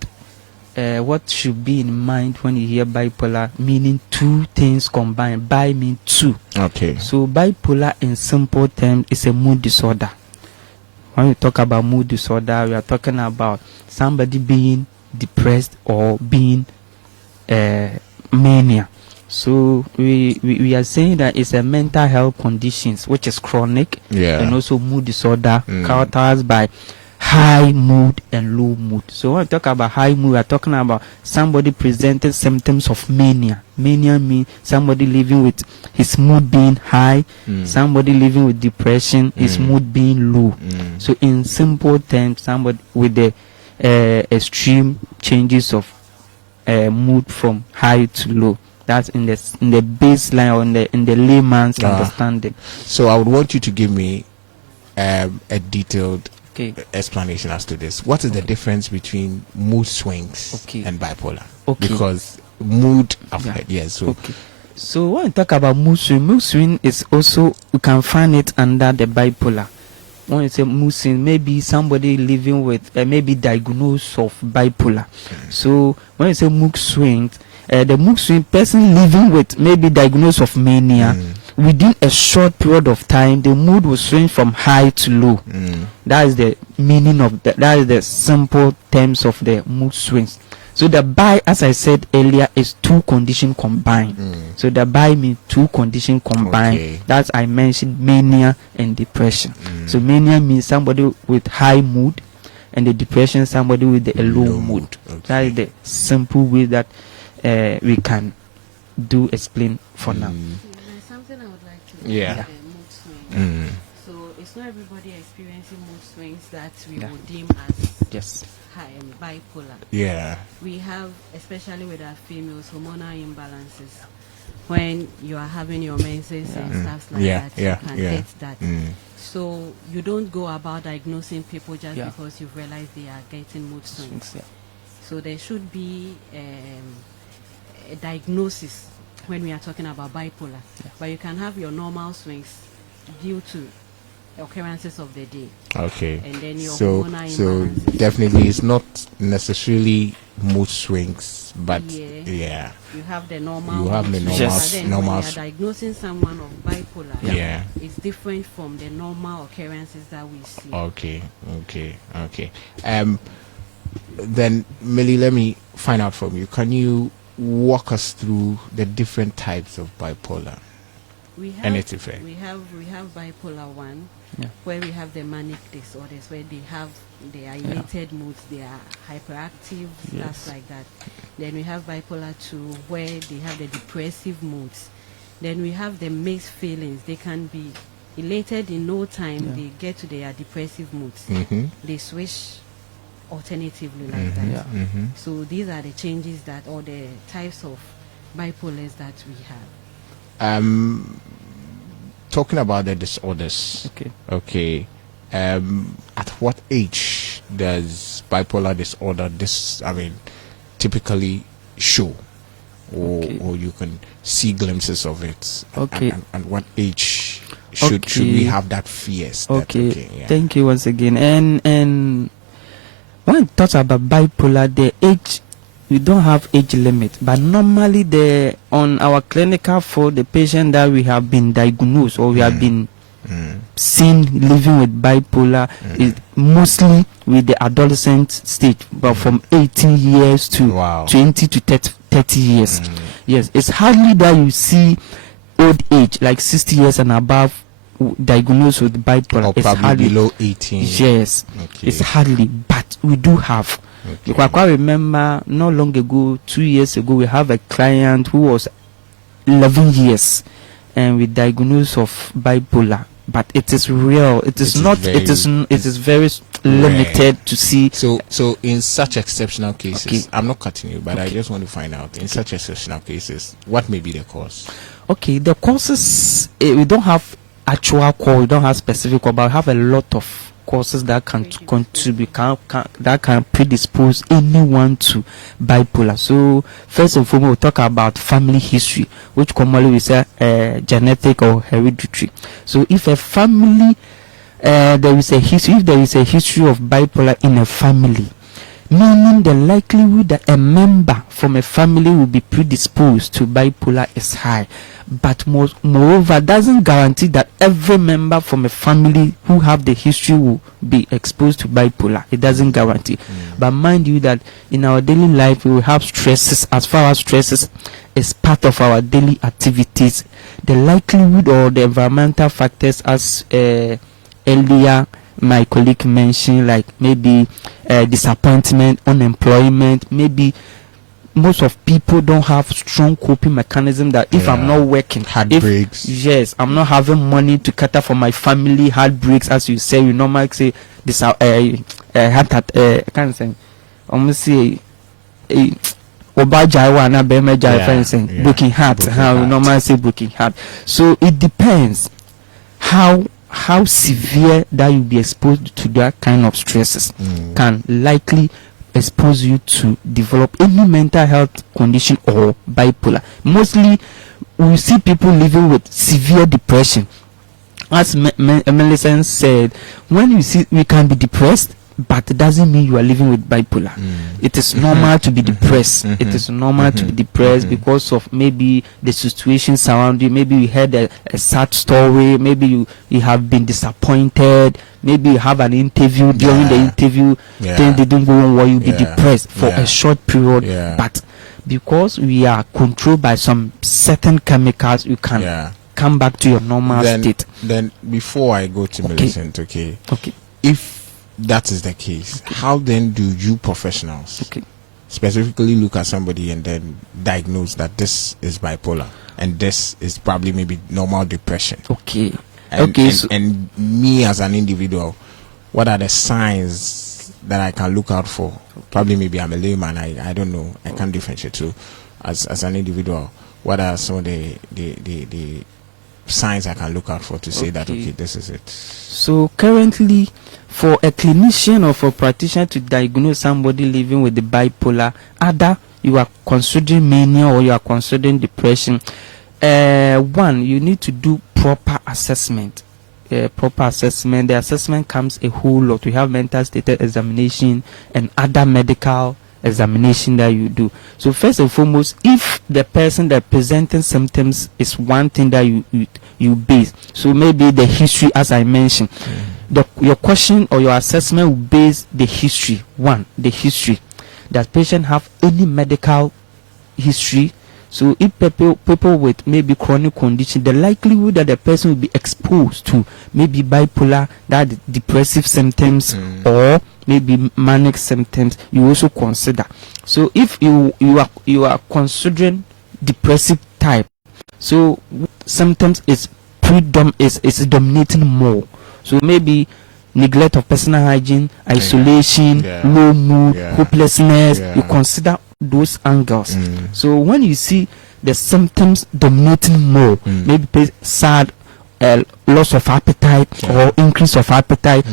what should be in mind when you hear bipolar, meaning two things combined. Bi means two. Okay. So, bipolar in simple terms is a mood disorder. When we talk about mood disorder, we are talking about somebody being depressed or being mania. So we are saying that it's a mental health conditions which is chronic, and also mood disorder characterized by high mood and low mood. So when we talk about high mood, we are talking about somebody presenting symptoms of mania. Mania means somebody living with his mood being high, somebody living with depression, his mood being low. So in simple terms, somebody with the extreme changes of mood from high to low. That's in the baseline or in the layman's understanding. So I would want you to give me a detailed explanation as to this. What is the difference between mood swings and bipolar? Because mood, I've heard, yes. So when we talk about mood swing is also, we can find it under the bipolar. When you say mood swing, maybe somebody living with maybe diagnosed of bipolar. So when you say mood swings, the mood swing person living with maybe diagnosis of mania within a short period of time, the mood will swing from high to low. That is the meaning of that is the simple terms of the mood swings. So the bi, as I said earlier, is two conditions combined. So the bi means two conditions combined. Okay. That's I mentioned mania and depression. So mania means somebody with high mood, and the depression somebody with the low mood. That is the simple way that we can do explain for now. There's something I would like to Yeah. add, mood swings. So it's not everybody experiencing mood swings that we would deem as high and bipolar. Yeah. We have, especially with our females, hormonal imbalances. When you are having your menses and stuff like that, you can get that. So you don't go about diagnosing people just because you realize they are getting mood swings. So there should be a diagnosis when we are talking about bipolar. But you can have your normal swings due to occurrences of the day. Okay. And then your so hormonal imbalances. definitely it's not necessarily mood swings, but you have the normal. You have the mood normal. swings. But then normal. when you are diagnosing someone of bipolar, Yeah. it's different from the normal occurrences that we see. Okay. Then Millie, let me find out from you. Can you walk us through the different types of bipolar? We have And its effect. we have bipolar 1, where we have the manic disorders, where they have their elated moods, they are hyperactive, stuff like that. Then we have bipolar 2, where they have the depressive moods. Then we have the mixed feelings. They can be elated in no time. They get to their depressive moods. They switch alternatively like that. So these are the changes that, or the types of bipolars that we have. Talking about the disorders. Okay. At what age does bipolar disorder typically show, or you can see glimpses of it? And what age should we have that fears? Thank you once again. And when we talk about bipolar, the age, we don't have age limit, but normally on our clinical for the patient that we have been diagnosed or we have been seen living with bipolar is mostly with the adolescent stage, but from 18 years to 20 to 30 years. Yes, it's hardly that you see old age, like 60 years and above, diagnosed with bipolar. Or it's probably hardly below 18. Yes, it's hardly, but we do have. I quite remember not long ago, 2 years ago, we have a client who was 11 years and with diagnosis of bipolar. But it is real. It is very limited to see. So in such exceptional cases, I'm not cutting you, but I just want to find out, in such exceptional cases, what may be the cause? Okay, the causes, we don't have actual cause, we don't have specific cause, but we have a lot of causes that can contribute, that can predispose anyone to bipolar. So first and foremost, we'll talk about family history, which commonly we say genetic or hereditary. So if a family, there is a history of bipolar in a family, meaning the likelihood that a member from a family will be predisposed to bipolar is high. But moreover, doesn't guarantee that every member from a family who have the history will be exposed to bipolar. It doesn't guarantee. But mind you that in our daily life, we will have stresses. As far as stresses is part of our daily activities, the likelihood or the environmental factors, as earlier my colleague mentioned, like maybe disappointment, unemployment, maybe most of people don't have strong coping mechanism that if I'm not working, heartbreaks. Yes, I'm not having money to cater for my family, heartbreaks, as you say, you normally say this I can't say almost say broken heart. How we normally say broken heart. So it depends how severe that you be exposed to that kind of stresses can likely expose you to develop any mental health condition or bipolar. Mostly we see people living with severe depression. As Millicent said, when you see, we can be depressed, but it doesn't mean you are living with bipolar. It is normal to be depressed. It is normal to be depressed because of maybe the situation surrounding you. Maybe you heard a sad story. Maybe you have been disappointed. Maybe you have an interview. During the interview, things didn't go on well. You'll be depressed for a short period. But because we are controlled by some certain chemicals, you can come back to your normal state. Then before I go to Millicent, if that is the case, how then do you professionals specifically look at somebody and then diagnose that this is bipolar and this is probably maybe normal depression? And me as an individual, what are the signs that I can look out for? Probably maybe I'm a layman, I don't know, I can't differentiate. So as an individual, what are some of the signs I can look out for to say that this is it? So currently, for a clinician or for a practitioner to diagnose somebody living with the bipolar, either you are considering mania or you are considering depression, one, you need to do proper assessment. Proper assessment. The assessment comes a whole lot. We have mental status examination and other medical examination that you do. So first and foremost, if the person that presenting symptoms is one thing that you base, so maybe the history, as I mentioned, your question or your assessment will base the history. One, the history. Does patient have any medical history? So if people with maybe chronic condition, the likelihood that the person will be exposed to maybe bipolar, that depressive symptoms, or maybe manic symptoms, you also consider. So if you are considering depressive type, so symptoms is dominating more. So maybe neglect of personal hygiene, isolation, low mood, hopelessness. You consider those angles. So when you see the symptoms dominating more, maybe sad, loss of appetite or increase of appetite,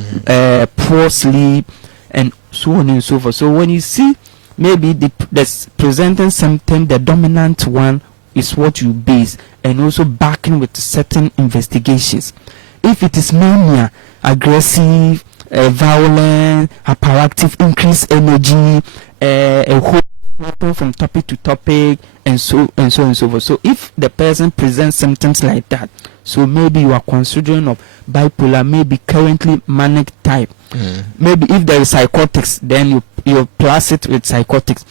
poor sleep, and so on and so forth. So when you see maybe the presenting symptom, the dominant one is what you base, and also backing with certain investigations. If it is mania, aggressive, violent, hyperactive, increased energy, a whole from topic to topic, and so forth. So if the person presents symptoms like that, so maybe you are considering of bipolar, maybe currently manic type. Maybe if there is psychotics, then you plus it with psychotics.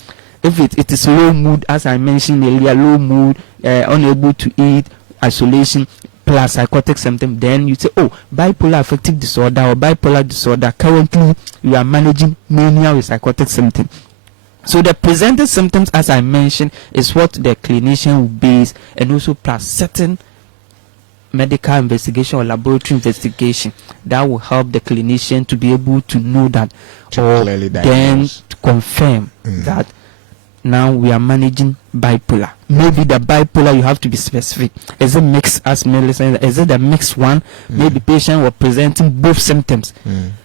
If it is low mood, as I mentioned earlier, low mood, unable to eat, isolation, plus psychotic symptom, then you say, oh, bipolar affective disorder or bipolar disorder. Currently, you are managing mania with psychotic symptom. So the presented symptoms, as I mentioned, is what the clinician will base, and also plus certain medical investigation or laboratory investigation that will help the clinician to be able to know that, or then to confirm that now we are managing bipolar. Maybe the bipolar, you have to be specific. Is it mixed, as Melissa? Is it the mixed one? Maybe patient were presenting both symptoms,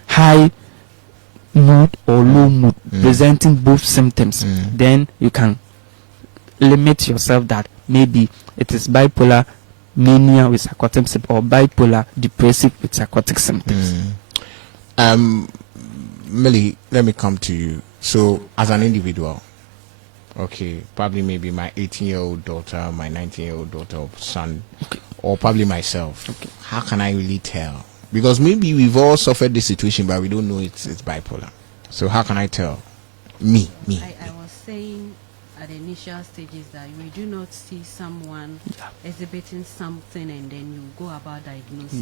high mood or low mood, presenting both symptoms. Then you can limit yourself that maybe it is bipolar mania with psychotic symptoms or bipolar depressive with psychotic symptoms. Millie, let me come to you. So as an individual, probably maybe my 18-year-old daughter, my 19-year-old daughter or son, or probably myself. How can I really tell? Because maybe we've all suffered this situation, but we don't know it's bipolar. So how can I tell? Me. I was saying at the initial stages that we do not see someone exhibiting something and then you go about diagnosing.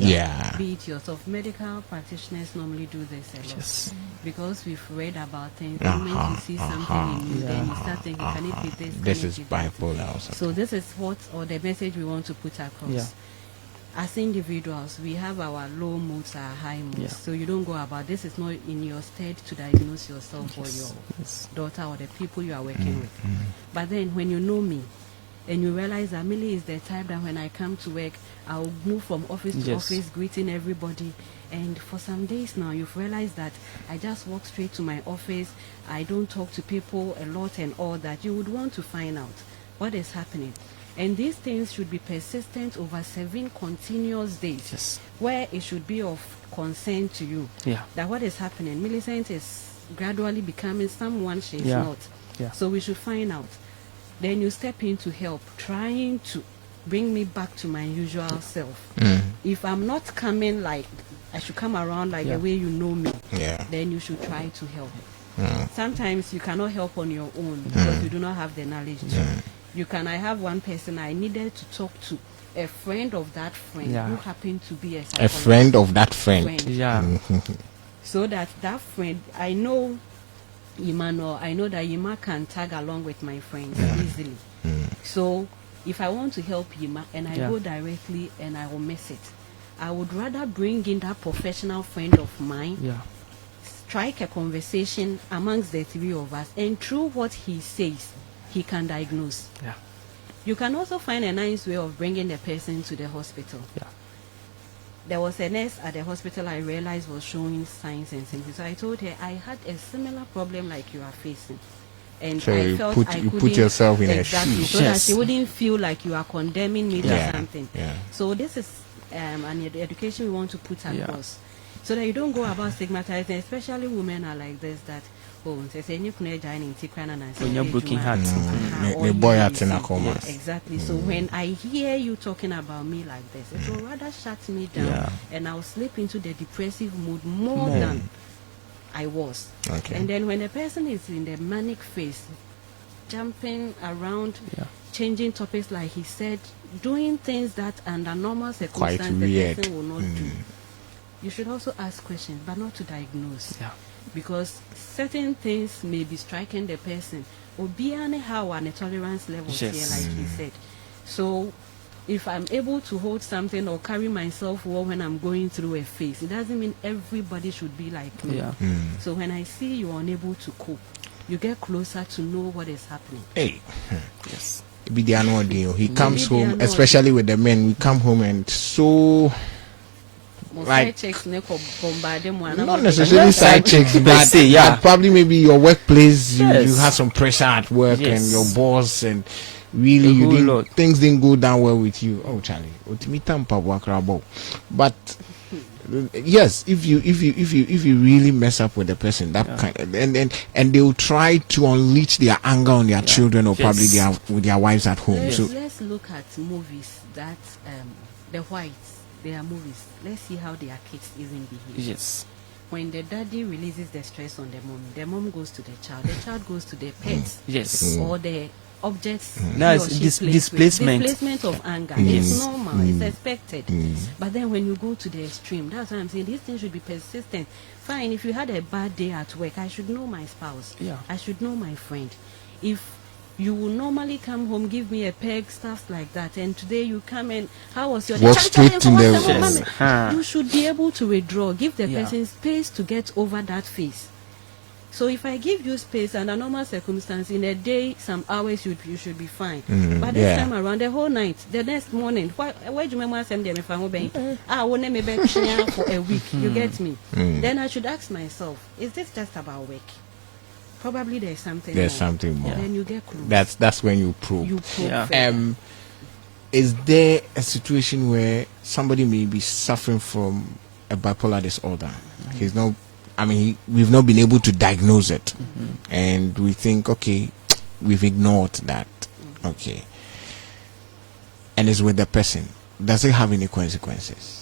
Be it yourself. Medical practitioners normally do this a lot because we've read about things. The moment you see something in you, then you start thinking, can it be this? This is bipolar or something. So this is the message we want to put across. As individuals, we have our low moods, our high moods. So you don't go about, this is not in your stead to diagnose yourself or your daughter or the people you are working with. But then when you know me and you realize that Millie is the type that when I come to work, I'll move from office to office, greeting everybody. And for some days now, you've realized that I just walk straight to my office. I don't talk to people a lot and all that. You would want to find out what is happening. And these things should be persistent over 7 continuous days, where it should be of concerned to you. Yeah. That what is happening, Millicent is gradually becoming someone she's Yeah. not. Yeah. So we should find out. Then you step in to help, trying to bring me back to my usual self. If I'm not coming like I should come around like Yeah. the way you know me, Yeah. then you should try to help. Sometimes you cannot help on your own because you do not have the knowledge. I have one person I needed to talk to, a friend of that friend Yeah. who happened to be a A psychologist. friend of that friend. Yeah. So that friend, I know Emmanuel, I know that Yima can tag along with my friends easily. So if I want to help Yima and I Yeah. go directly and I will miss it, I would rather bring in that professional friend of mine, Yeah. strike a conversation amongst the three of us, and through what he says, he can diagnose. Yeah. You can also find a nice way of bringing the person to the hospital. Yeah. There was a nurse at the hospital I realized was showing signs and symptoms. So I told her I had a similar problem like you are facing. And So I you felt put- I you put couldn't- yourself in her exactly, shoes. so that Yes. she wouldn't feel like you are condemning me Yeah, to something. yeah. So this is an education we want to put Yeah. across. So that you don't go about stigmatizing, especially women are like this, that when you're broken heart. Me boy at in a coma. Exactly. So when I hear you talking about me like this, it will rather shut me down, Yeah. and I'll slip into the depressive mood more than I was. Okay. And then when a person is in the manic phase, jumping around, Yeah. changing topics like he said, doing things that under normal Quite circumstances the weird. person will not do. You should also ask questions, but not to diagnose. Yeah. Because certain things may be striking the person. Obiane how and a tolerance level here, Yes. like he said. So if I'm able to hold something or carry myself well when I'm going through a phase, it doesn't mean everybody should be like me. Yeah. So when I see you're unable to cope, you get closer to know what is happening. Hey. Yes. Be the annual deal. He comes Be the home, annual especially with the men. We come home and so Most Like- side chicks, bombard them one. not necessarily side chicks, but, say, yeah. but probably maybe your workplace. You Yes. have some pressure at work Yes. and your boss and really A you whole didn't, lot. things didn't go down well with you. Oh, Charlie, but yes, if you really mess up with the person, that kind and they'll try to unleash their anger on their children or probably Yes. with their wives at home. Let's look at movies that the whites, their movies. Let's see how their kids even behave. Yes. When the daddy releases the stress on the mom goes to the child goes to the pets. Yes. Or the objects. Now he it's or she dis- plays with. displacement. Displacement of anger. Yes. It's normal. It's expected. But then when you go to the extreme, that's why I'm saying these things should be persistent. Fine, if you had a bad day at work, I should know my spouse. Yeah. I should know my friend. If you will normally come home, give me a peg, stuff like that, and today you come and how was your day? Walk straight in the- Yes. Huh. You should be able to withdraw, give the Yeah. person space to get over that phase. So if I give you space under normal circumstance, in a day, some hours, you should be fine. But this yeah. time around, the whole night, the next morning, where do you remember them if I'm obeying? I want to be for a week. You get me? Then I should ask myself, is this just about work? Probably there's something There's more. something more. Then you get close. That's when you probe. You probe Yeah. further. Is there a situation where somebody may be suffering from a bipolar disorder? He's not. I mean, we've not been able to diagnose it, and we think, okay, we've ignored that. Okay, and it's with the person. Does it have any consequences?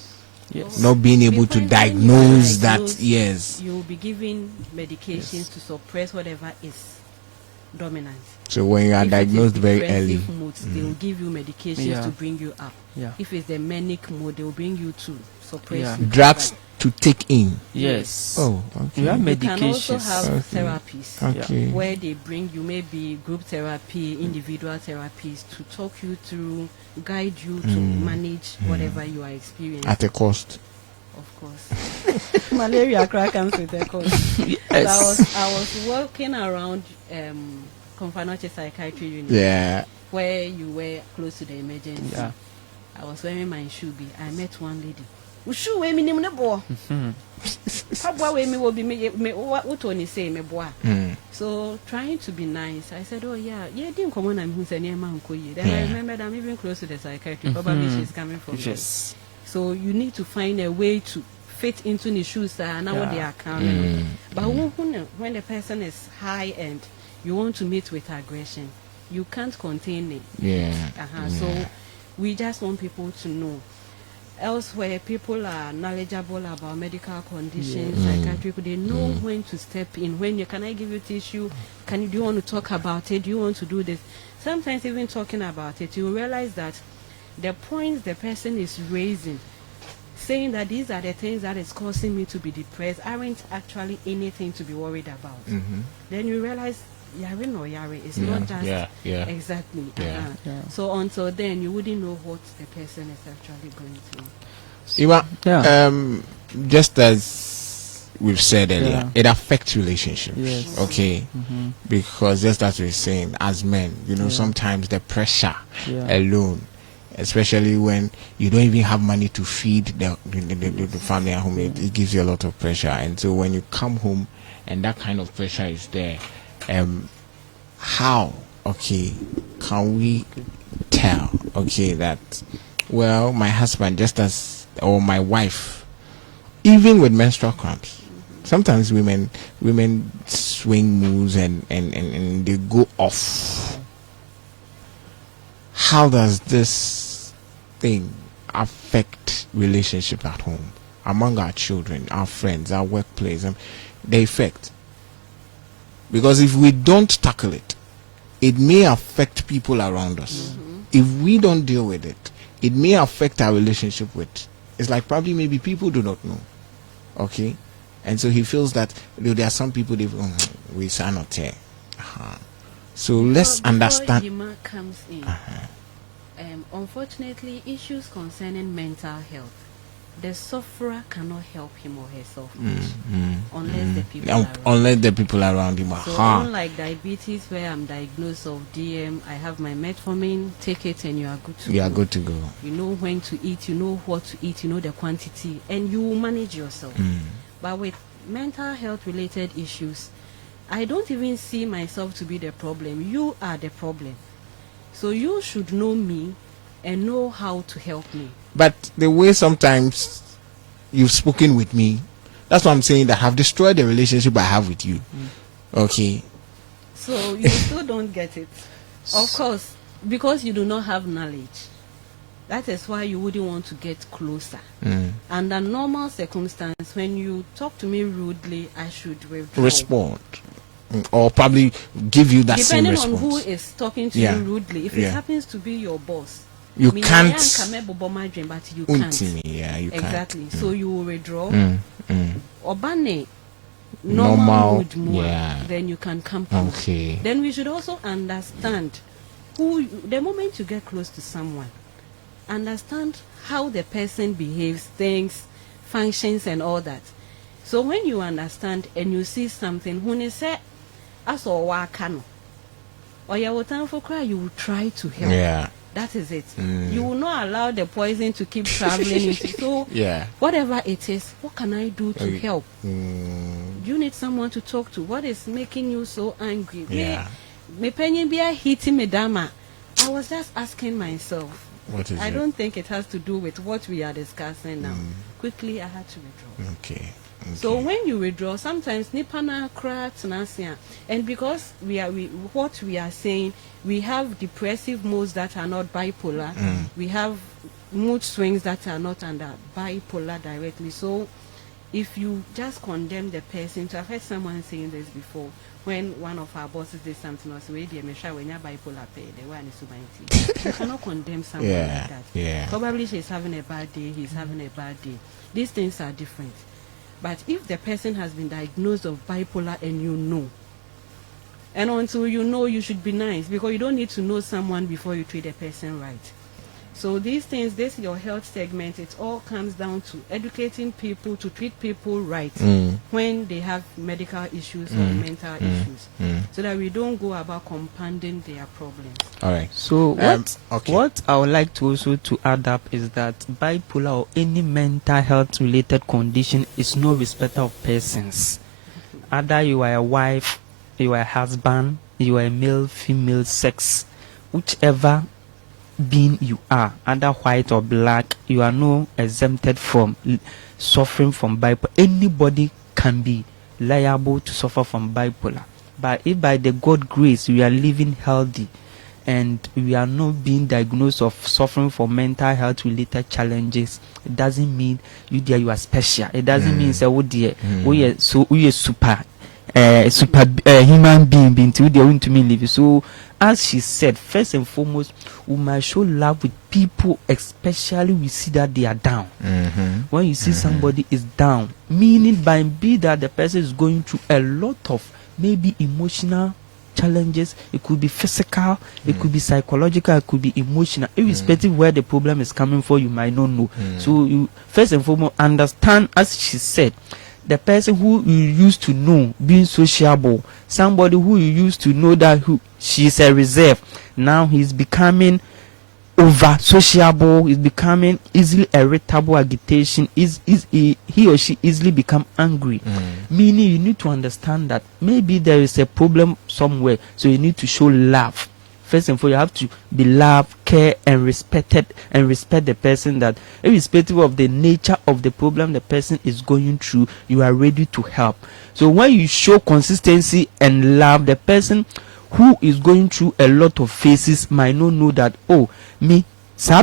Yes. Not being able to Before you diagnose that. diagnose, Yes. You will be given medications to suppress whatever is dominant. So when you are If it is diagnosed very early, depressive moods, they will give you medications Yeah. to bring you up. Yeah. If it's the manic mood, they will bring you to suppress Yeah. you. drugs to take in. Yes. Oh, okay. You have You can also medications. have Okay. therapies Okay. where they bring you maybe group therapy, individual therapies to talk you through, guide you to manage whatever you are experiencing. At a cost. Of course. Malaria comes with a cost. Yes. So I was walking around Confanoche Psychiatry Unit Yeah. where you were close to the emergency. Yeah. I was wearing my shoe. I met one lady. Shoe we minim ne boy. Pabwa we me will be me what Tony say me boy. So trying to be nice, I said, oh yeah, didn't come on and who said man. Then I remembered I'm even close to the psychiatry. Probably she's coming from there. Yes. So you need to find a way to fit into the shoes and now what they are coming. But when the person is high and you want to meet with aggression, you can't contain it. So we just want people to know. Elsewhere, people are knowledgeable about medical conditions, psychiatric. They know when to step in. Can I give you tissue? Do you want to talk about it? Do you want to do this? Sometimes even talking about it, you realize that the points the person is raising, saying that these are the things that is causing me to be depressed, aren't actually anything to be worried about. Then you realize Yari no Yari is not just exactly. So until then, you wouldn't know what the person is actually going through. Just as we've said earlier, it affects relationships. Okay, because just as we're saying, as men, sometimes the pressure alone, especially when you don't even have money to feed the family at home, it gives you a lot of pressure. And so when you come home and that kind of pressure is there, how can we tell that, well, my husband or my wife, even with menstrual cramps, sometimes women swing moves and they go off. How does this thing affect relationship at home, among our children, our friends, our workplace? The effect. Because if we don't tackle it, it may affect people around us. If we don't deal with it, it may affect our relationship with. It's like probably maybe people do not know. Okay? And so he feels that there are some people, we are not here. So let's understand. Yima comes in. Unfortunately, issues concerning mental health, the sufferer cannot help him or herself unless the people around him. So unlike diabetes, where I'm diagnosed of DM, I have my metformin, take it and you are good to go. You are good to go. You know when to eat, you know what to eat, you know the quantity, and you will manage yourself. But with mental health related issues, I don't even see myself to be the problem. You are the problem. So you should know me and know how to help me. But the way sometimes you've spoken with me, that's what I'm saying, that have destroyed the relationship I have with you. Okay. So you still don't get it. Of course, because you do not have knowledge. That is why you wouldn't want to get closer. Under normal circumstance, when you talk to me rudely, I should respond. Or probably give you that same response. Depending on who is talking to you rudely. If it happens to be your boss, you can't. But you can't. You exactly. Can't. So you will withdraw. Obane normal mood more, then you can come close. Okay. Then we should also understand the moment you get close to someone, understand how the person behaves, thinks, functions, and all that. So when you understand and you see something, when you say, "As or wakano," or you will try to help. Yeah. That is it. You will not allow the poison to keep traveling into. So whatever it is, what can I do to help? You need someone to talk to. What is making you so angry? Me penny be hitting me dama. I was just asking myself. What is I don't think it has to do with what we are discussing now. Quickly, I had to withdraw. Okay. So when you withdraw, sometimes nipana crack and because what we are saying, we have depressive moods that are not bipolar. We have mood swings that are not under bipolar directly. So if you just condemn the person, so I've heard someone saying this before, when one of our bosses did something else, when you're bipolar, you cannot condemn someone like that. Probably she's having a bad day, he's having a bad day. These things are different. But if the person has been diagnosed of bipolar and you know, and until you know, you should be nice, because you don't need to know someone before you treat a person right. So these things, this your health segment, it all comes down to educating people to treat people right when they have medical issues or mental issues, so that we don't go about compounding their problems. All right. So what I would like to also to add up is that bipolar or any mental health related condition is no respecter of persons. Either you are a wife, you are a husband, you are a male, female, sex, whichever being you are, either white or black, you are no exempted from suffering from bipolar. Anybody can be liable to suffer from bipolar. But if by the God grace we are living healthy and we are not being diagnosed of suffering from mental health related challenges, it doesn't mean you are special. It doesn't mean say we are super human being to me live. So as she said, first and foremost, we must show love with people, especially we see that they are down. When you see somebody is down, meaning by be that the person is going through a lot of maybe emotional challenges, it could be physical, it could be psychological, it could be emotional, irrespective where the problem is coming from, you might not know. So you first and foremost understand, as she said, the person who you used to know being sociable, somebody who you used to know that she's a reserve, now he's becoming over sociable, is becoming easily irritable, agitation, he or she easily become angry. Meaning you need to understand that maybe there is a problem somewhere, so you need to show love. First and foremost, you have to be loved, care, and respected, and respect the person, that irrespective of the nature of the problem the person is going through, you are ready to help. So when you show consistency and love, the person who is going through a lot of phases might not know that, oh, me, sa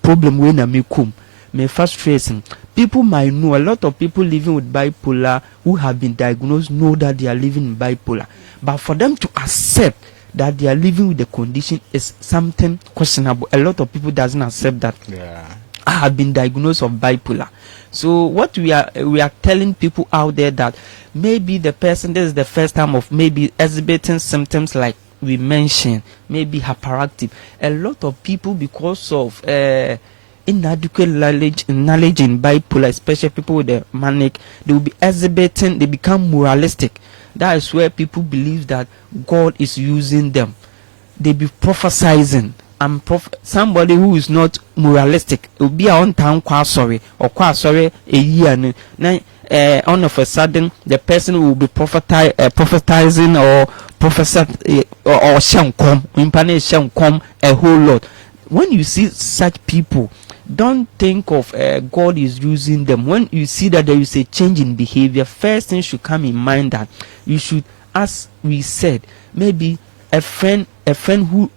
problem when I me come, me frustration. People might know, a lot of people living with bipolar who have been diagnosed know that they are living in bipolar. But for them to accept that they are living with the condition is something questionable. A lot of people doesn't accept that. I have been diagnosed of bipolar. So what we are telling people out there that maybe the person, this is the first time of maybe exhibiting symptoms like we mentioned, maybe hyperactive. A lot of people, because of inadequate knowledge in bipolar, especially people with the manic, they will be exhibiting, they become moralistic. That is where people believe that God is using them. They be prophesizing. Somebody who is not moralistic will be on town sorry a year. All of a sudden, the person will be prophetizing or prophesy or shankom a whole lot. When you see such people, don't think of God is using them. When you see that there is a change in behavior, first thing should come in mind that you should, as we said, maybe a friend who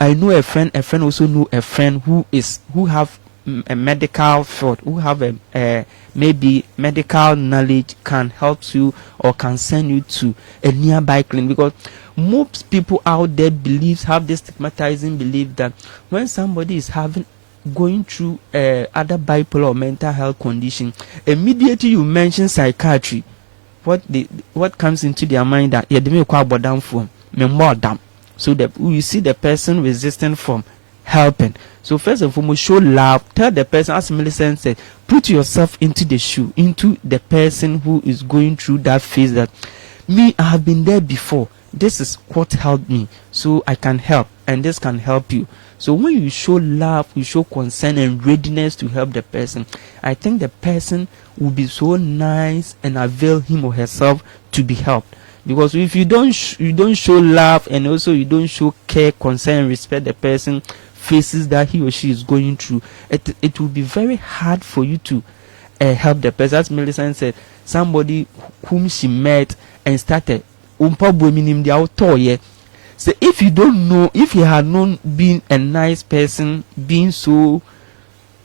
I know a friend also know a friend who have a medical field, who have a maybe medical knowledge, can help you or can send you to a nearby clinic. Because most people out there have this stigmatizing belief that when somebody is going through other bipolar or mental health condition, immediately you mention psychiatry, what comes into their mind that so that you see the person resistant from helping. So first and foremost, show love. Tell the person, as Millicent said, put yourself into the shoe, into the person who is going through that phase, that me, I have been there before. This is what helped me, so I can help, and this can help you. So when you show love, you show concern and readiness to help the person, I think the person will be so nice and avail him or herself to be helped. Because if you don't show love, and also you don't show care, concern, and respect the person faces that he or she is going through, it will be very hard for you to help the person. As Millicent said, somebody whom she met and started so if you don't know, if you had known being a nice person, being so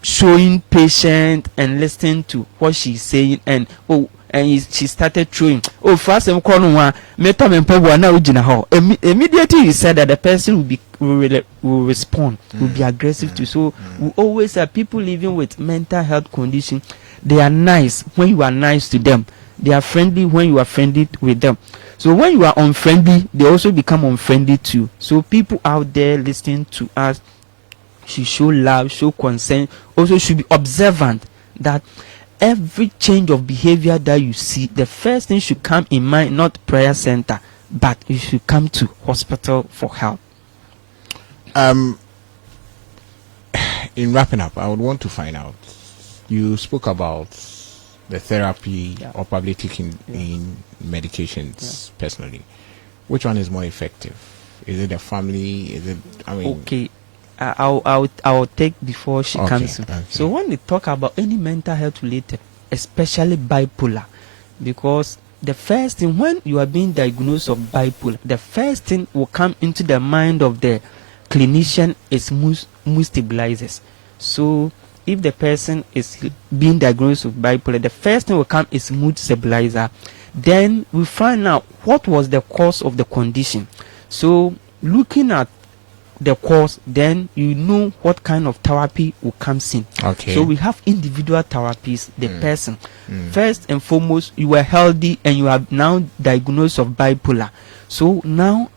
showing patient and listening to what she's saying, and she started throwing, first immediately you said that the person will respond, will be aggressive to. So we always have people living with mental health condition. They are nice when you are nice to them. They are friendly when you are friendly with them. So when you are unfriendly, they also become unfriendly too. So people out there listening to us should show love, show concern, also should be observant that every change of behavior that you see, the first thing should come in mind, not prayer center, but you should come to hospital for help. In wrapping up, I would want to find out, you spoke about the therapy or probably taking in medications personally. Which one is more effective? Is it the family? Is it, okay, I'll take before she comes in. Okay. So when we talk about any mental health related, especially bipolar, because the first thing when you are being diagnosed of bipolar, the first thing will come into the mind of the clinician is mood stabilizers. So if the person is being diagnosed with bipolar, the first thing will come is mood stabilizer. Then we find out what was the cause of the condition. So looking at the cause, then you know what kind of therapy will come in. Okay. So we have individual therapies. The person, first and foremost, you were healthy and you are now diagnosed of bipolar. So now,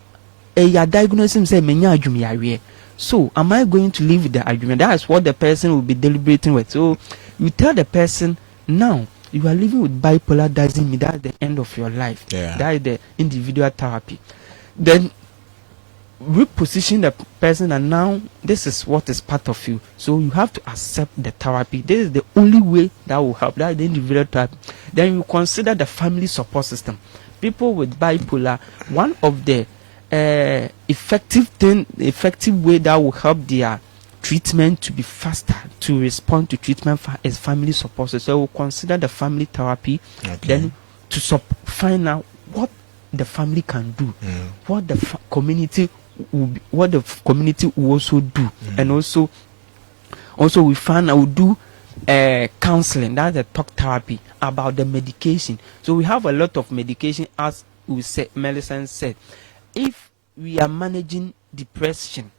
you are diagnosing say menya adwumiyawe. So am I going to live with the argument? That is what the person will be deliberating with. So you tell the person now you are living with bipolar doesn't mean that's the end of your life. Yeah. That is the individual therapy. Then reposition the person and now this is what is part of you. So you have to accept the therapy. This is the only way that will help. That is the individual therapy. Then you consider the family support system. People with bipolar, one of the effective way that will help their treatment to be faster, to respond to treatment is family support. So we'll consider the family therapy, then to find out what the family can do, what the community will be, what the community will also do, and also we find out, we do counseling, that's the talk therapy about the medication. So we have a lot of medication, as we said, Melissa said. If we are managing depression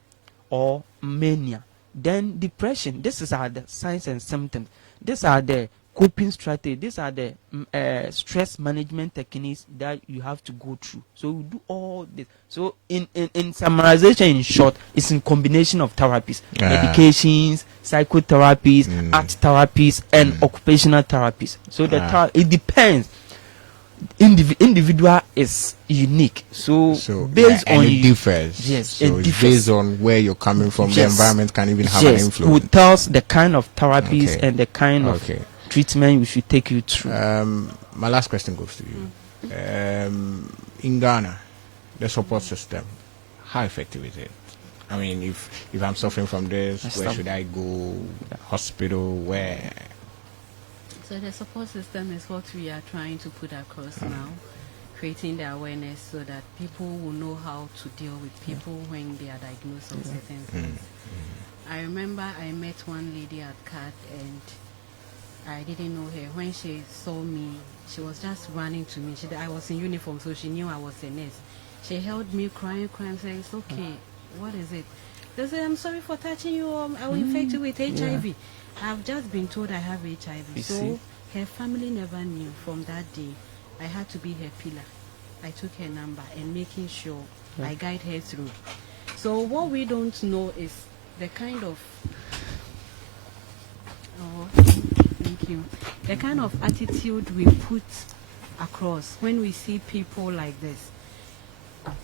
or mania, then depression, this is the signs and symptoms. These are the coping strategies. These are the stress management techniques that you have to go through. So we do all this. So in summarization, in short, it's in combination of therapies, medications, psychotherapies, art therapies, and occupational therapies. So it depends. Individual is unique, so based on it differs. Yes, so it differs. Based on where you're coming from. The environment can even have an influence. Who tells the kind of therapies and the kind of treatment we should take you through. My last question goes to you. In Ghana, the support system, how effective is it? I mean, if I'm suffering from this, where should I go? Hospital, where? So the support system is what we are trying to put across now, creating the awareness so that people will know how to deal with people when they are diagnosed with certain things. I remember I met one lady at CAT and I didn't know her. When she saw me, she was just running to me. I was in uniform, so she knew I was a nurse. She held me crying, saying, "It's okay. What is it?" They said, "I'm sorry for touching you. I will infect you with HIV. I've just been told I have HIV. So her family never knew. From that day, I had to be her pillar. I took her number and making sure I guide her through. So what we don't know is the kind of the kind of attitude we put across when we see people like this,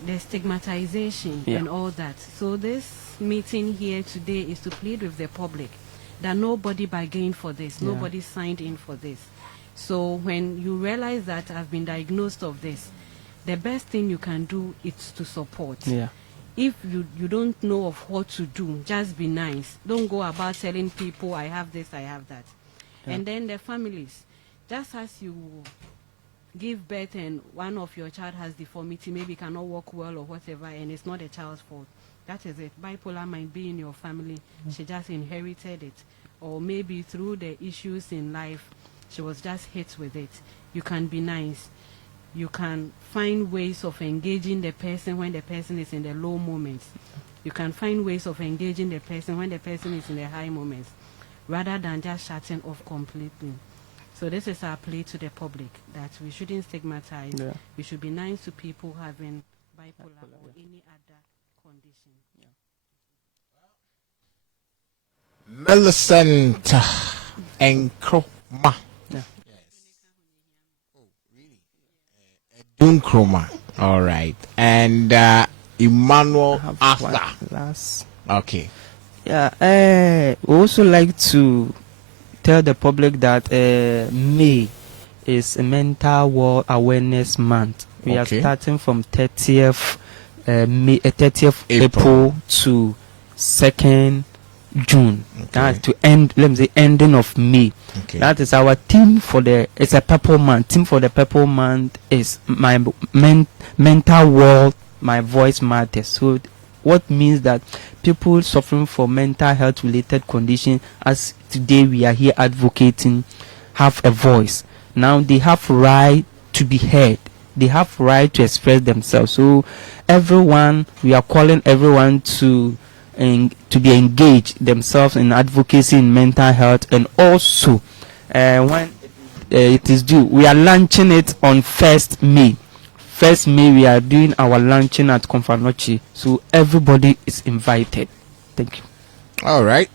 the stigmatization and all that. So this meeting here today is to plead with the public that nobody bargained for this, nobody signed in for this. So when you realize that I've been diagnosed of this, the best thing you can do is to support. If you don't know of what to do, just be nice. Don't go about telling people I have this, I have that. And then the families, just as you give birth and one of your child has deformity, maybe cannot walk well or whatever, and it's not a child's fault. That is it. Bipolar might be in your family. She just inherited it. Or maybe through the issues in life, she was just hit with it. You can be nice. You can find ways of engaging the person when the person is in the low moments. You can find ways of engaging the person when the person is in the high moments, rather than just shutting off completely. So this is our plea to the public, that we shouldn't stigmatize. We should be nice to people having bipolar or any other condition. Millicent Nkrumah. Nkrumah. All right. And Emmanuel Arthur. Okay. We also like to tell the public that May is a Mental Health Awareness Month. We are starting from 30th April to 2nd June. That's to end, let me say, ending of May. That is our theme for it's a purple month. Theme for the purple month is my mental world, my voice matters. So what means that people suffering from mental health related conditions, as today we are here advocating, have a voice. Now they have right to be heard. They have right to express themselves. So everyone, we are calling everyone to be engaged themselves in advocacy in mental health. And also when it is due, we are launching it on 1st May. 1st May we are doing our launching at Konfanochi. So everybody is invited. Thank you. All right.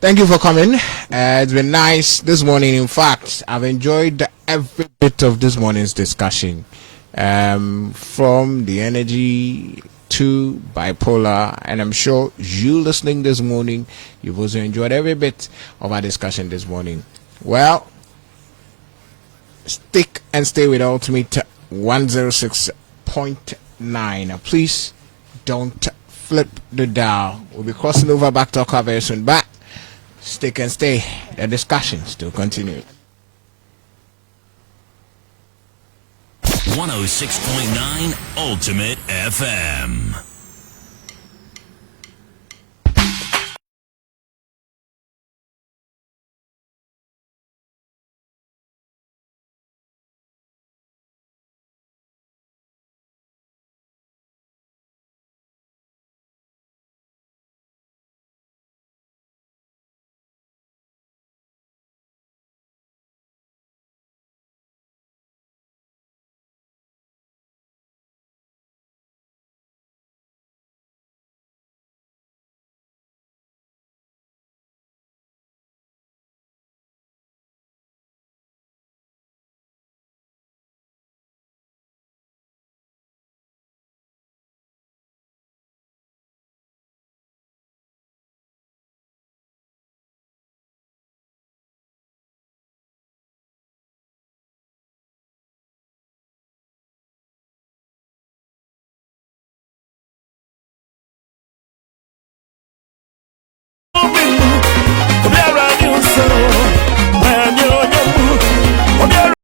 Thank you for coming. It's been nice this morning. In fact, I've enjoyed every bit of this morning's discussion, from the energy to bipolar, and I'm sure you listening this morning, you've also enjoyed every bit of our discussion this morning. Well, stick and stay with Ultimate 106.9. Please don't flip the dial. We'll be crossing over back to our very soon, but stick and stay. The discussion still continues. 106.9 Ultimate FM.